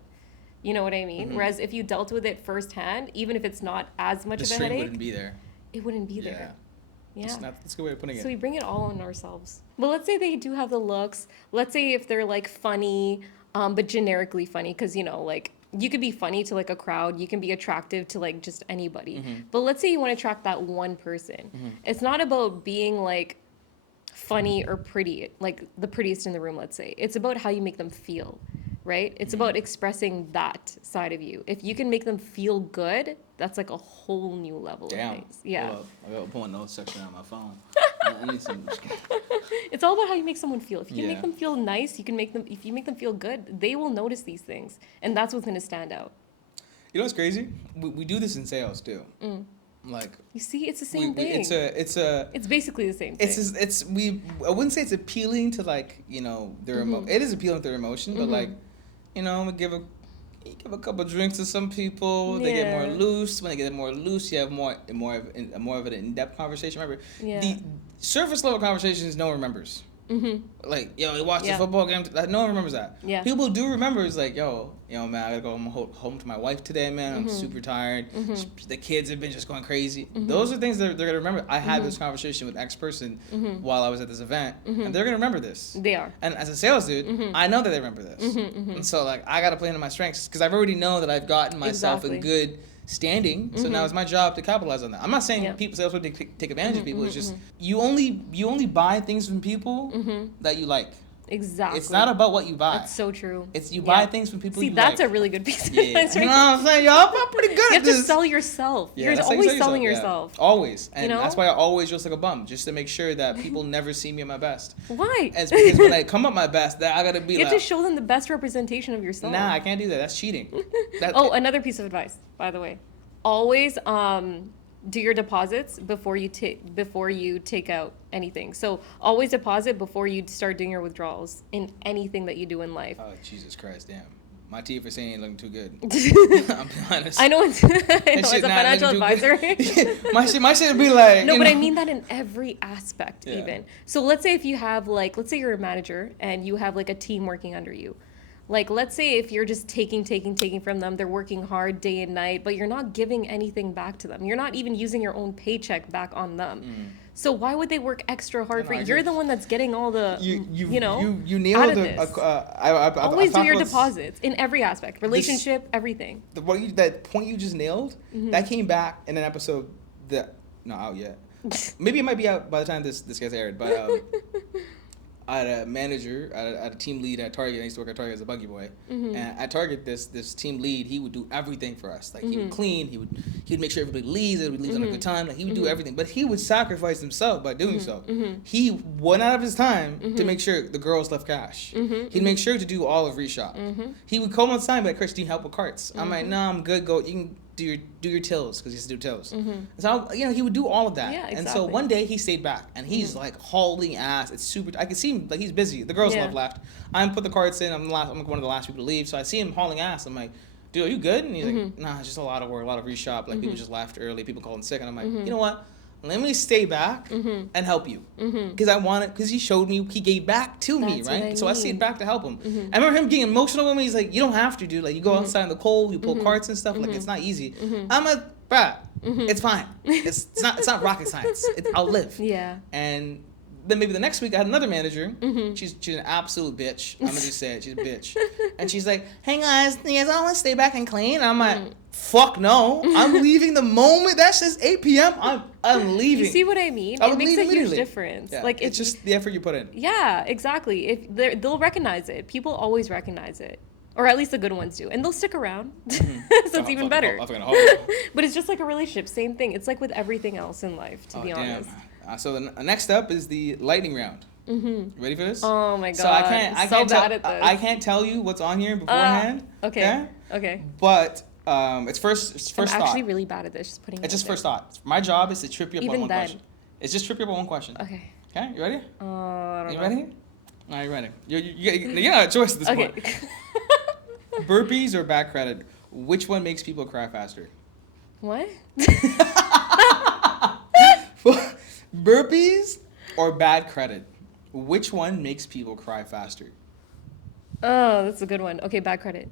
You know what I mean? Whereas if you dealt with it firsthand, even if it's not as much The of a strain headache, wouldn't be there. it wouldn't be Yeah. there. Yeah. That's a good way of putting So it. we bring it all on ourselves. But let's say they do have the looks. Let's say if they're like funny, but generically funny, because you know, like you could be funny to like a crowd. You can be attractive to like just anybody. But let's say you want to attract that one person. It's not about being like funny or pretty, like the prettiest in the room. Let's say it's about how you make them feel. Right? It's about expressing that side of you. If you can make them feel good, that's like a whole new level of things. Yeah. Hold up. I got to pull a notes section on my phone. I need some. It's all about how you make someone feel. If you Yeah. make them feel nice, you can make them. If you make them feel good, they will notice these things, and that's what's going to stand out. You know what's crazy? We do this in sales too. Like You see, it's the same thing. It's basically the same thing. I wouldn't say it's appealing to like, you know, their it is appealing to their emotion, but like, you know, give a couple drinks to some people, they get more Yeah. loose. When they get more loose, you have more of an in-depth conversation. Remember, Yeah. the surface level conversations no one remembers. Like, yo, you watch the Yeah. football game. No one remembers that. Yeah. People do remember. It's like, yo, man, I gotta go home to my wife today, man. I'm super tired. The kids have been just going crazy. Those are things that they're gonna remember. I had this conversation with X person while I was at this event, and they're gonna remember this. They are. And as a sales dude, I know that they remember this. And so, like, I gotta play into my strengths because I've already know that I've gotten myself in good standing. So now it's my job to capitalize on that. I'm not saying people salespeople take advantage of people. It's just you only buy things from people that you like. Exactly. It's not about what you buy. That's so true. It's you buy things from people. See, you that's like. a really good piece of Yeah. advice. You Right know what I'm saying, y'all? I'm pretty good You at have this. to sell yourself. Yeah, You're that's how you always sell selling yourself. yourself. Yeah. Always. And You know? that's why I always dress like a bum, just to make sure that people never see me at my best. Why? And it's because when I come at my best, that I gotta be You like, have to show them the best representation of yourself. nah, I can't do that. That's cheating. Another piece of advice, by the way. Always do your deposits before you take out anything. So always deposit before you start doing your withdrawals in anything that you do in life. Oh, Jesus Christ, damn. My teeth for saying ain't looking too good. I'm being honest. I know it's as shit a not financial looking too advisor. good. my shit would be like, No, you but know. I mean that in every aspect, Yeah. even. So let's say if you have let's say you're a manager and you have like a team working under you. Like, let's say if you're just taking from them, they're working hard day and night, but you're not giving anything back to them. You're not even using your own paycheck back on them. So why would they work extra hard for you? You're the one that's getting all the, you nailed out of it. this. I've Always do your about deposits in every aspect, relationship, everything. That point you just nailed, that came back in an episode that not out yet. Maybe it might be out by the time this gets aired, but I had a manager, I had a team lead at Target. I used to work at Target as a buggy boy. And at Target, this team lead, he would do everything for us. Like, he would clean, he would make sure everybody leaves, everybody leaves on a good time. Like, he would do everything. But he would sacrifice himself by doing so. He went out of his time to make sure the girls left cash. He'd make sure to do all of reshop. He would come on time and be like, Chris, do you help with carts? I'm like, no, I'm good, go. You can do your tills, because he used to do tills. So, he would do all of that. Yeah, exactly. And so one day he stayed back, and he's like hauling ass. It's super. I can see him, like, he's busy. The girls left. I'm put the carts in. I'm one of the last people to leave. So I see him hauling ass. I'm like, dude, are you good? And he's like, nah, it's just a lot of work, a lot of reshop. Like, people just left early. People calling sick. And I'm like, you know what? Let me stay back and help you, because he showed me, he gave back to me, That's right? what I So I mean. stayed back to help him. I remember him getting emotional with me. He's like, you don't have to, dude. Like, you go outside in the cold, you pull carts and stuff. Like, it's not easy. I'm like, bruh, it's fine. It's not rocket science. I'll live. Yeah. And then maybe the next week I had another manager. She's an absolute bitch. I'm gonna just say it. She's a bitch. And she's like, hey guys, I want to stay back and clean. And I'm like, fuck no. I'm leaving the moment that says 8 p.m. I'm leaving. You see what I mean? I It would makes leave a huge immediately. difference. Yeah, Like, it's just the effort you put in. Yeah, exactly. If they'll recognize it. People always recognize it. Or at least the good ones do. And they'll stick around. So it's even better. But it's just like a relationship. Same thing. It's like with everything else in life, to be honest. So the next up is the lightning round. Ready for this? Oh my god. So I can't bad at this. I can't tell you what's on here beforehand. Okay. But it's first I'm thought. actually really bad at this. Just putting. It's just first thought. My job is to trip you up on Even one then. question. It's just trip you up on one question. Okay. Okay, you ready? I don't You know. ready? All right, you ready? You got a choice at this point. Burpees or back credit? Which one makes people cry faster? What? Burpees or bad credit? Which one makes people cry faster? Oh, that's a good one. Okay, bad credit.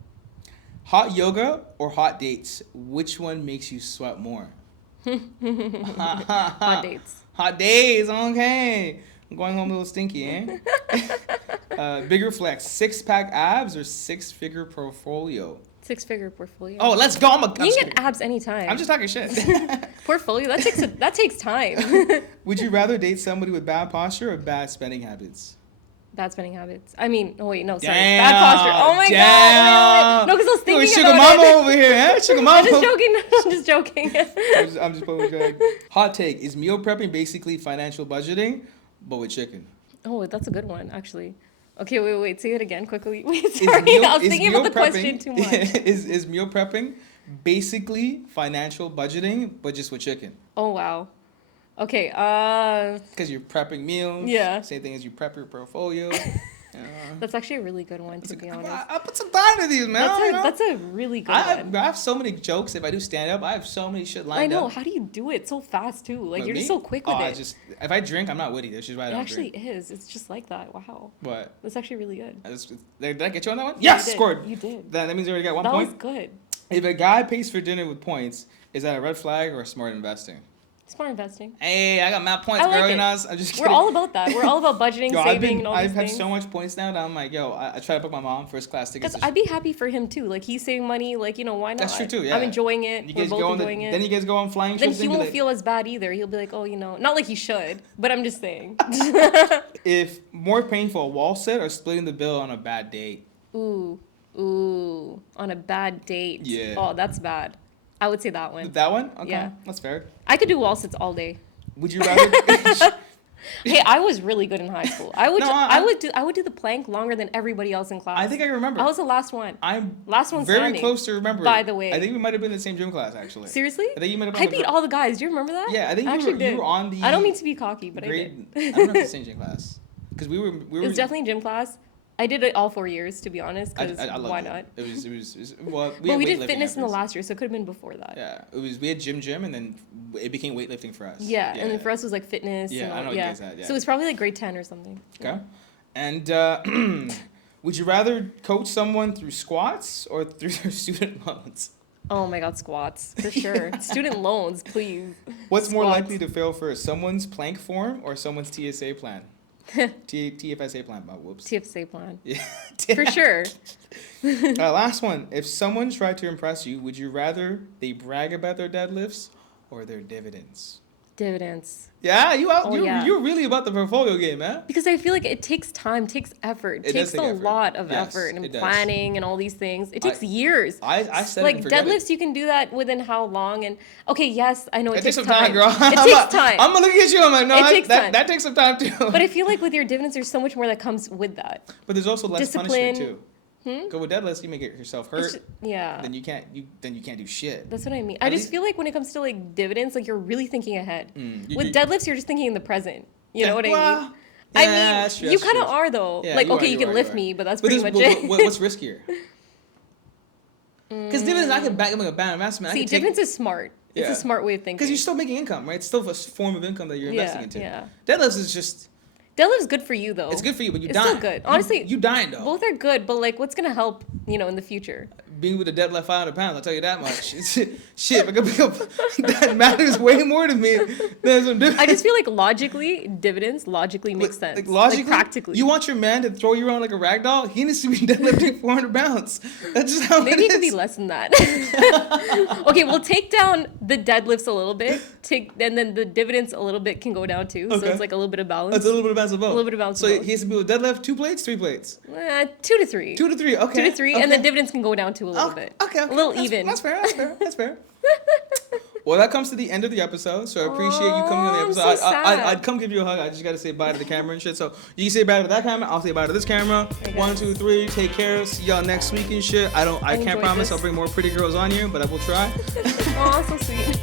Hot yoga or hot dates? Which one makes you sweat more? Hot dates. Hot days, okay. I'm going home a little stinky, eh? Bigger flex, 6-pack abs or 6-figure portfolio? 6-figure portfolio. Oh, let's go. I'm you can get abs anytime. just talking shit. Portfolio, that takes time. Would you rather date somebody with bad posture or bad spending habits? Bad spending habits. I mean, oh wait, no, sorry. Damn, Bad posture. Oh my god. No, because I was thinking Sugar about mama it. over here, eh? Sugar I'm mama. just joking. I'm just joking. I'm just pulling your Hot take: is meal prepping basically financial budgeting, but with chicken? Oh, that's a good one, actually. Okay, wait. Say it again quickly. Wait, sorry. I was thinking about the question too much. Is meal prepping basically financial budgeting, but just with chicken? Oh wow. Okay. Because you're prepping meals. Yeah. Same thing as you prep your portfolio. That's actually a really good one, to be honest. I put some time into these, man. That's a really good one. I have so many jokes. If I do stand up, I have so many shit lined I know. up. How do you do it so fast too? Like, With you're me? just so quick with it. If I drink, I'm not witty. That's just why I It don't actually drink. is. It's just like that. Wow. What? That's actually really good. Did I get you on that one? Yeah, Yes, you did. scored. You did. That means I already got 1 That point. was good. If a guy pays for dinner with points, is that a red flag or smart investing? Smart investing. Hey, I got mad points, I like girl. it. You know, I'm just We're kidding. all about that. We're all about budgeting, Yo, saving, and all these I've had things. so much points now that I'm like, yo, I try to book my mom first class tickets. Because I'd be happy for him too. Like, he's saving money. Like, why not? That's true too. Yeah. I'm enjoying it. You We're guys both go on enjoying it. Then you guys go on flying Then trips. he and be won't like, feel as bad either. He'll be like, oh, not like he should, but I'm just saying. If more painful, a wall sit or splitting the bill on a bad date. Ooh, on a bad date. Yeah. Oh, that's bad. I would say that one. That one? Okay, Yeah. that's fair. I could do wall sits all day. Would you rather? Hey, I was really good in high school. I would No, I would do the plank longer than everybody else in class. I think I remember. I was the last one. I'm Last one very standing, close to remembering. by the way. I think we might have been in the same gym class actually. Seriously? I think you might have been I on the beat all the guys. Do you remember that? Yeah, I think you were on the. I don't mean to be cocky, but grade. I did. I don't know if it's the same gym class because we were. It was definitely gym class. I did it all 4 years, to be honest, because I loved why it. not? It was well. But we did weightlifting fitness in the afterwards. last year, so it could have been before that. Yeah, we had gym, and then it became weightlifting for us. Yeah, and then for us it was like fitness. Yeah, and I all, know what you guys had, yeah. So it was probably like grade 10 or something. Okay, and would you rather coach someone through squats or through their student loans? Oh my God, squats for sure. Student loans, please. What's more Squats. likely to fail first, someone's plank form or someone's TSA plan? TFSA plan, whoops. TFSA plan. Yeah. For sure. Last one. If someone tried to impress you, would you rather they brag about their deadlifts or their dividends? Dividends. Yeah, yeah. you're really about the portfolio game, man. Because I feel like it takes time, takes effort, It does takes take a effort. lot of Yes, effort it and does. planning and all these things. It takes years. I said Like and forget deadlifts, it. you can do that within how long? And okay, yes, I know it, It takes some time. time, girl. It takes time. I'm gonna look at you. I'm like, no, It takes time. that takes some time too. But I feel like with your dividends, there's so much more that comes with that. But there's also less Discipline. punishment too. Go with deadlifts, you may get yourself hurt. Yeah. Then you can't do shit. That's what I mean. I At just least- feel like when it comes to like dividends, like you're really thinking ahead. You With do. deadlifts, you're just thinking in the present. You know what I mean? Well, I yeah, mean, that's true, you that's kind of true. are though. Yeah, like, you okay, are, you you can are, lift you are. me, but that's But pretty much it. what's riskier? Because dividends, I can back up like a bad investment. See, dividends is smart. It's Yeah. a smart way of thinking. Because you're still making income, right? It's still a form of income that you're investing into. Yeah. Deadlifts is just, Deadlift's good for you though. it's good for you, but you It's dying. still good. Honestly, you dying though. both are good, but like, what's gonna help? In the future. Being with a deadlift 500 pounds, I'll tell you that much. Shit, if I could pick up, that matters way more to me than some dividends. I just feel like dividends logically make sense. Like logically, practically. you want your man to throw you around like a rag doll? He needs to be deadlifting 400 pounds. That's just how Maybe it it could be is. less than that. Okay, we'll take down the deadlifts a little bit. And then the dividends a little bit can go down too. So Okay. it's like a little bit of balance. It's a little bit of balance of both. A little bit of balance So of both. he has to be with deadlift 2 plates, 3 plates, 2 to 3. 2 to 3. Okay. 2 to 3, okay. and then dividends can go down too a little bit. Okay. A little That's- even. That's fair. That's fair. Well, that comes to the end of the episode, so I appreciate you coming on the I'm episode. so sad. I'd come give you a hug. I just got to say bye to the camera and shit. So you can say bye to that camera. I'll say bye to this camera. Okay. 1, 2, 3. Take care. See y'all next week and shit. I can't enjoyed promise this. I'll bring more pretty girls on here, but I will try. Oh, so sweet.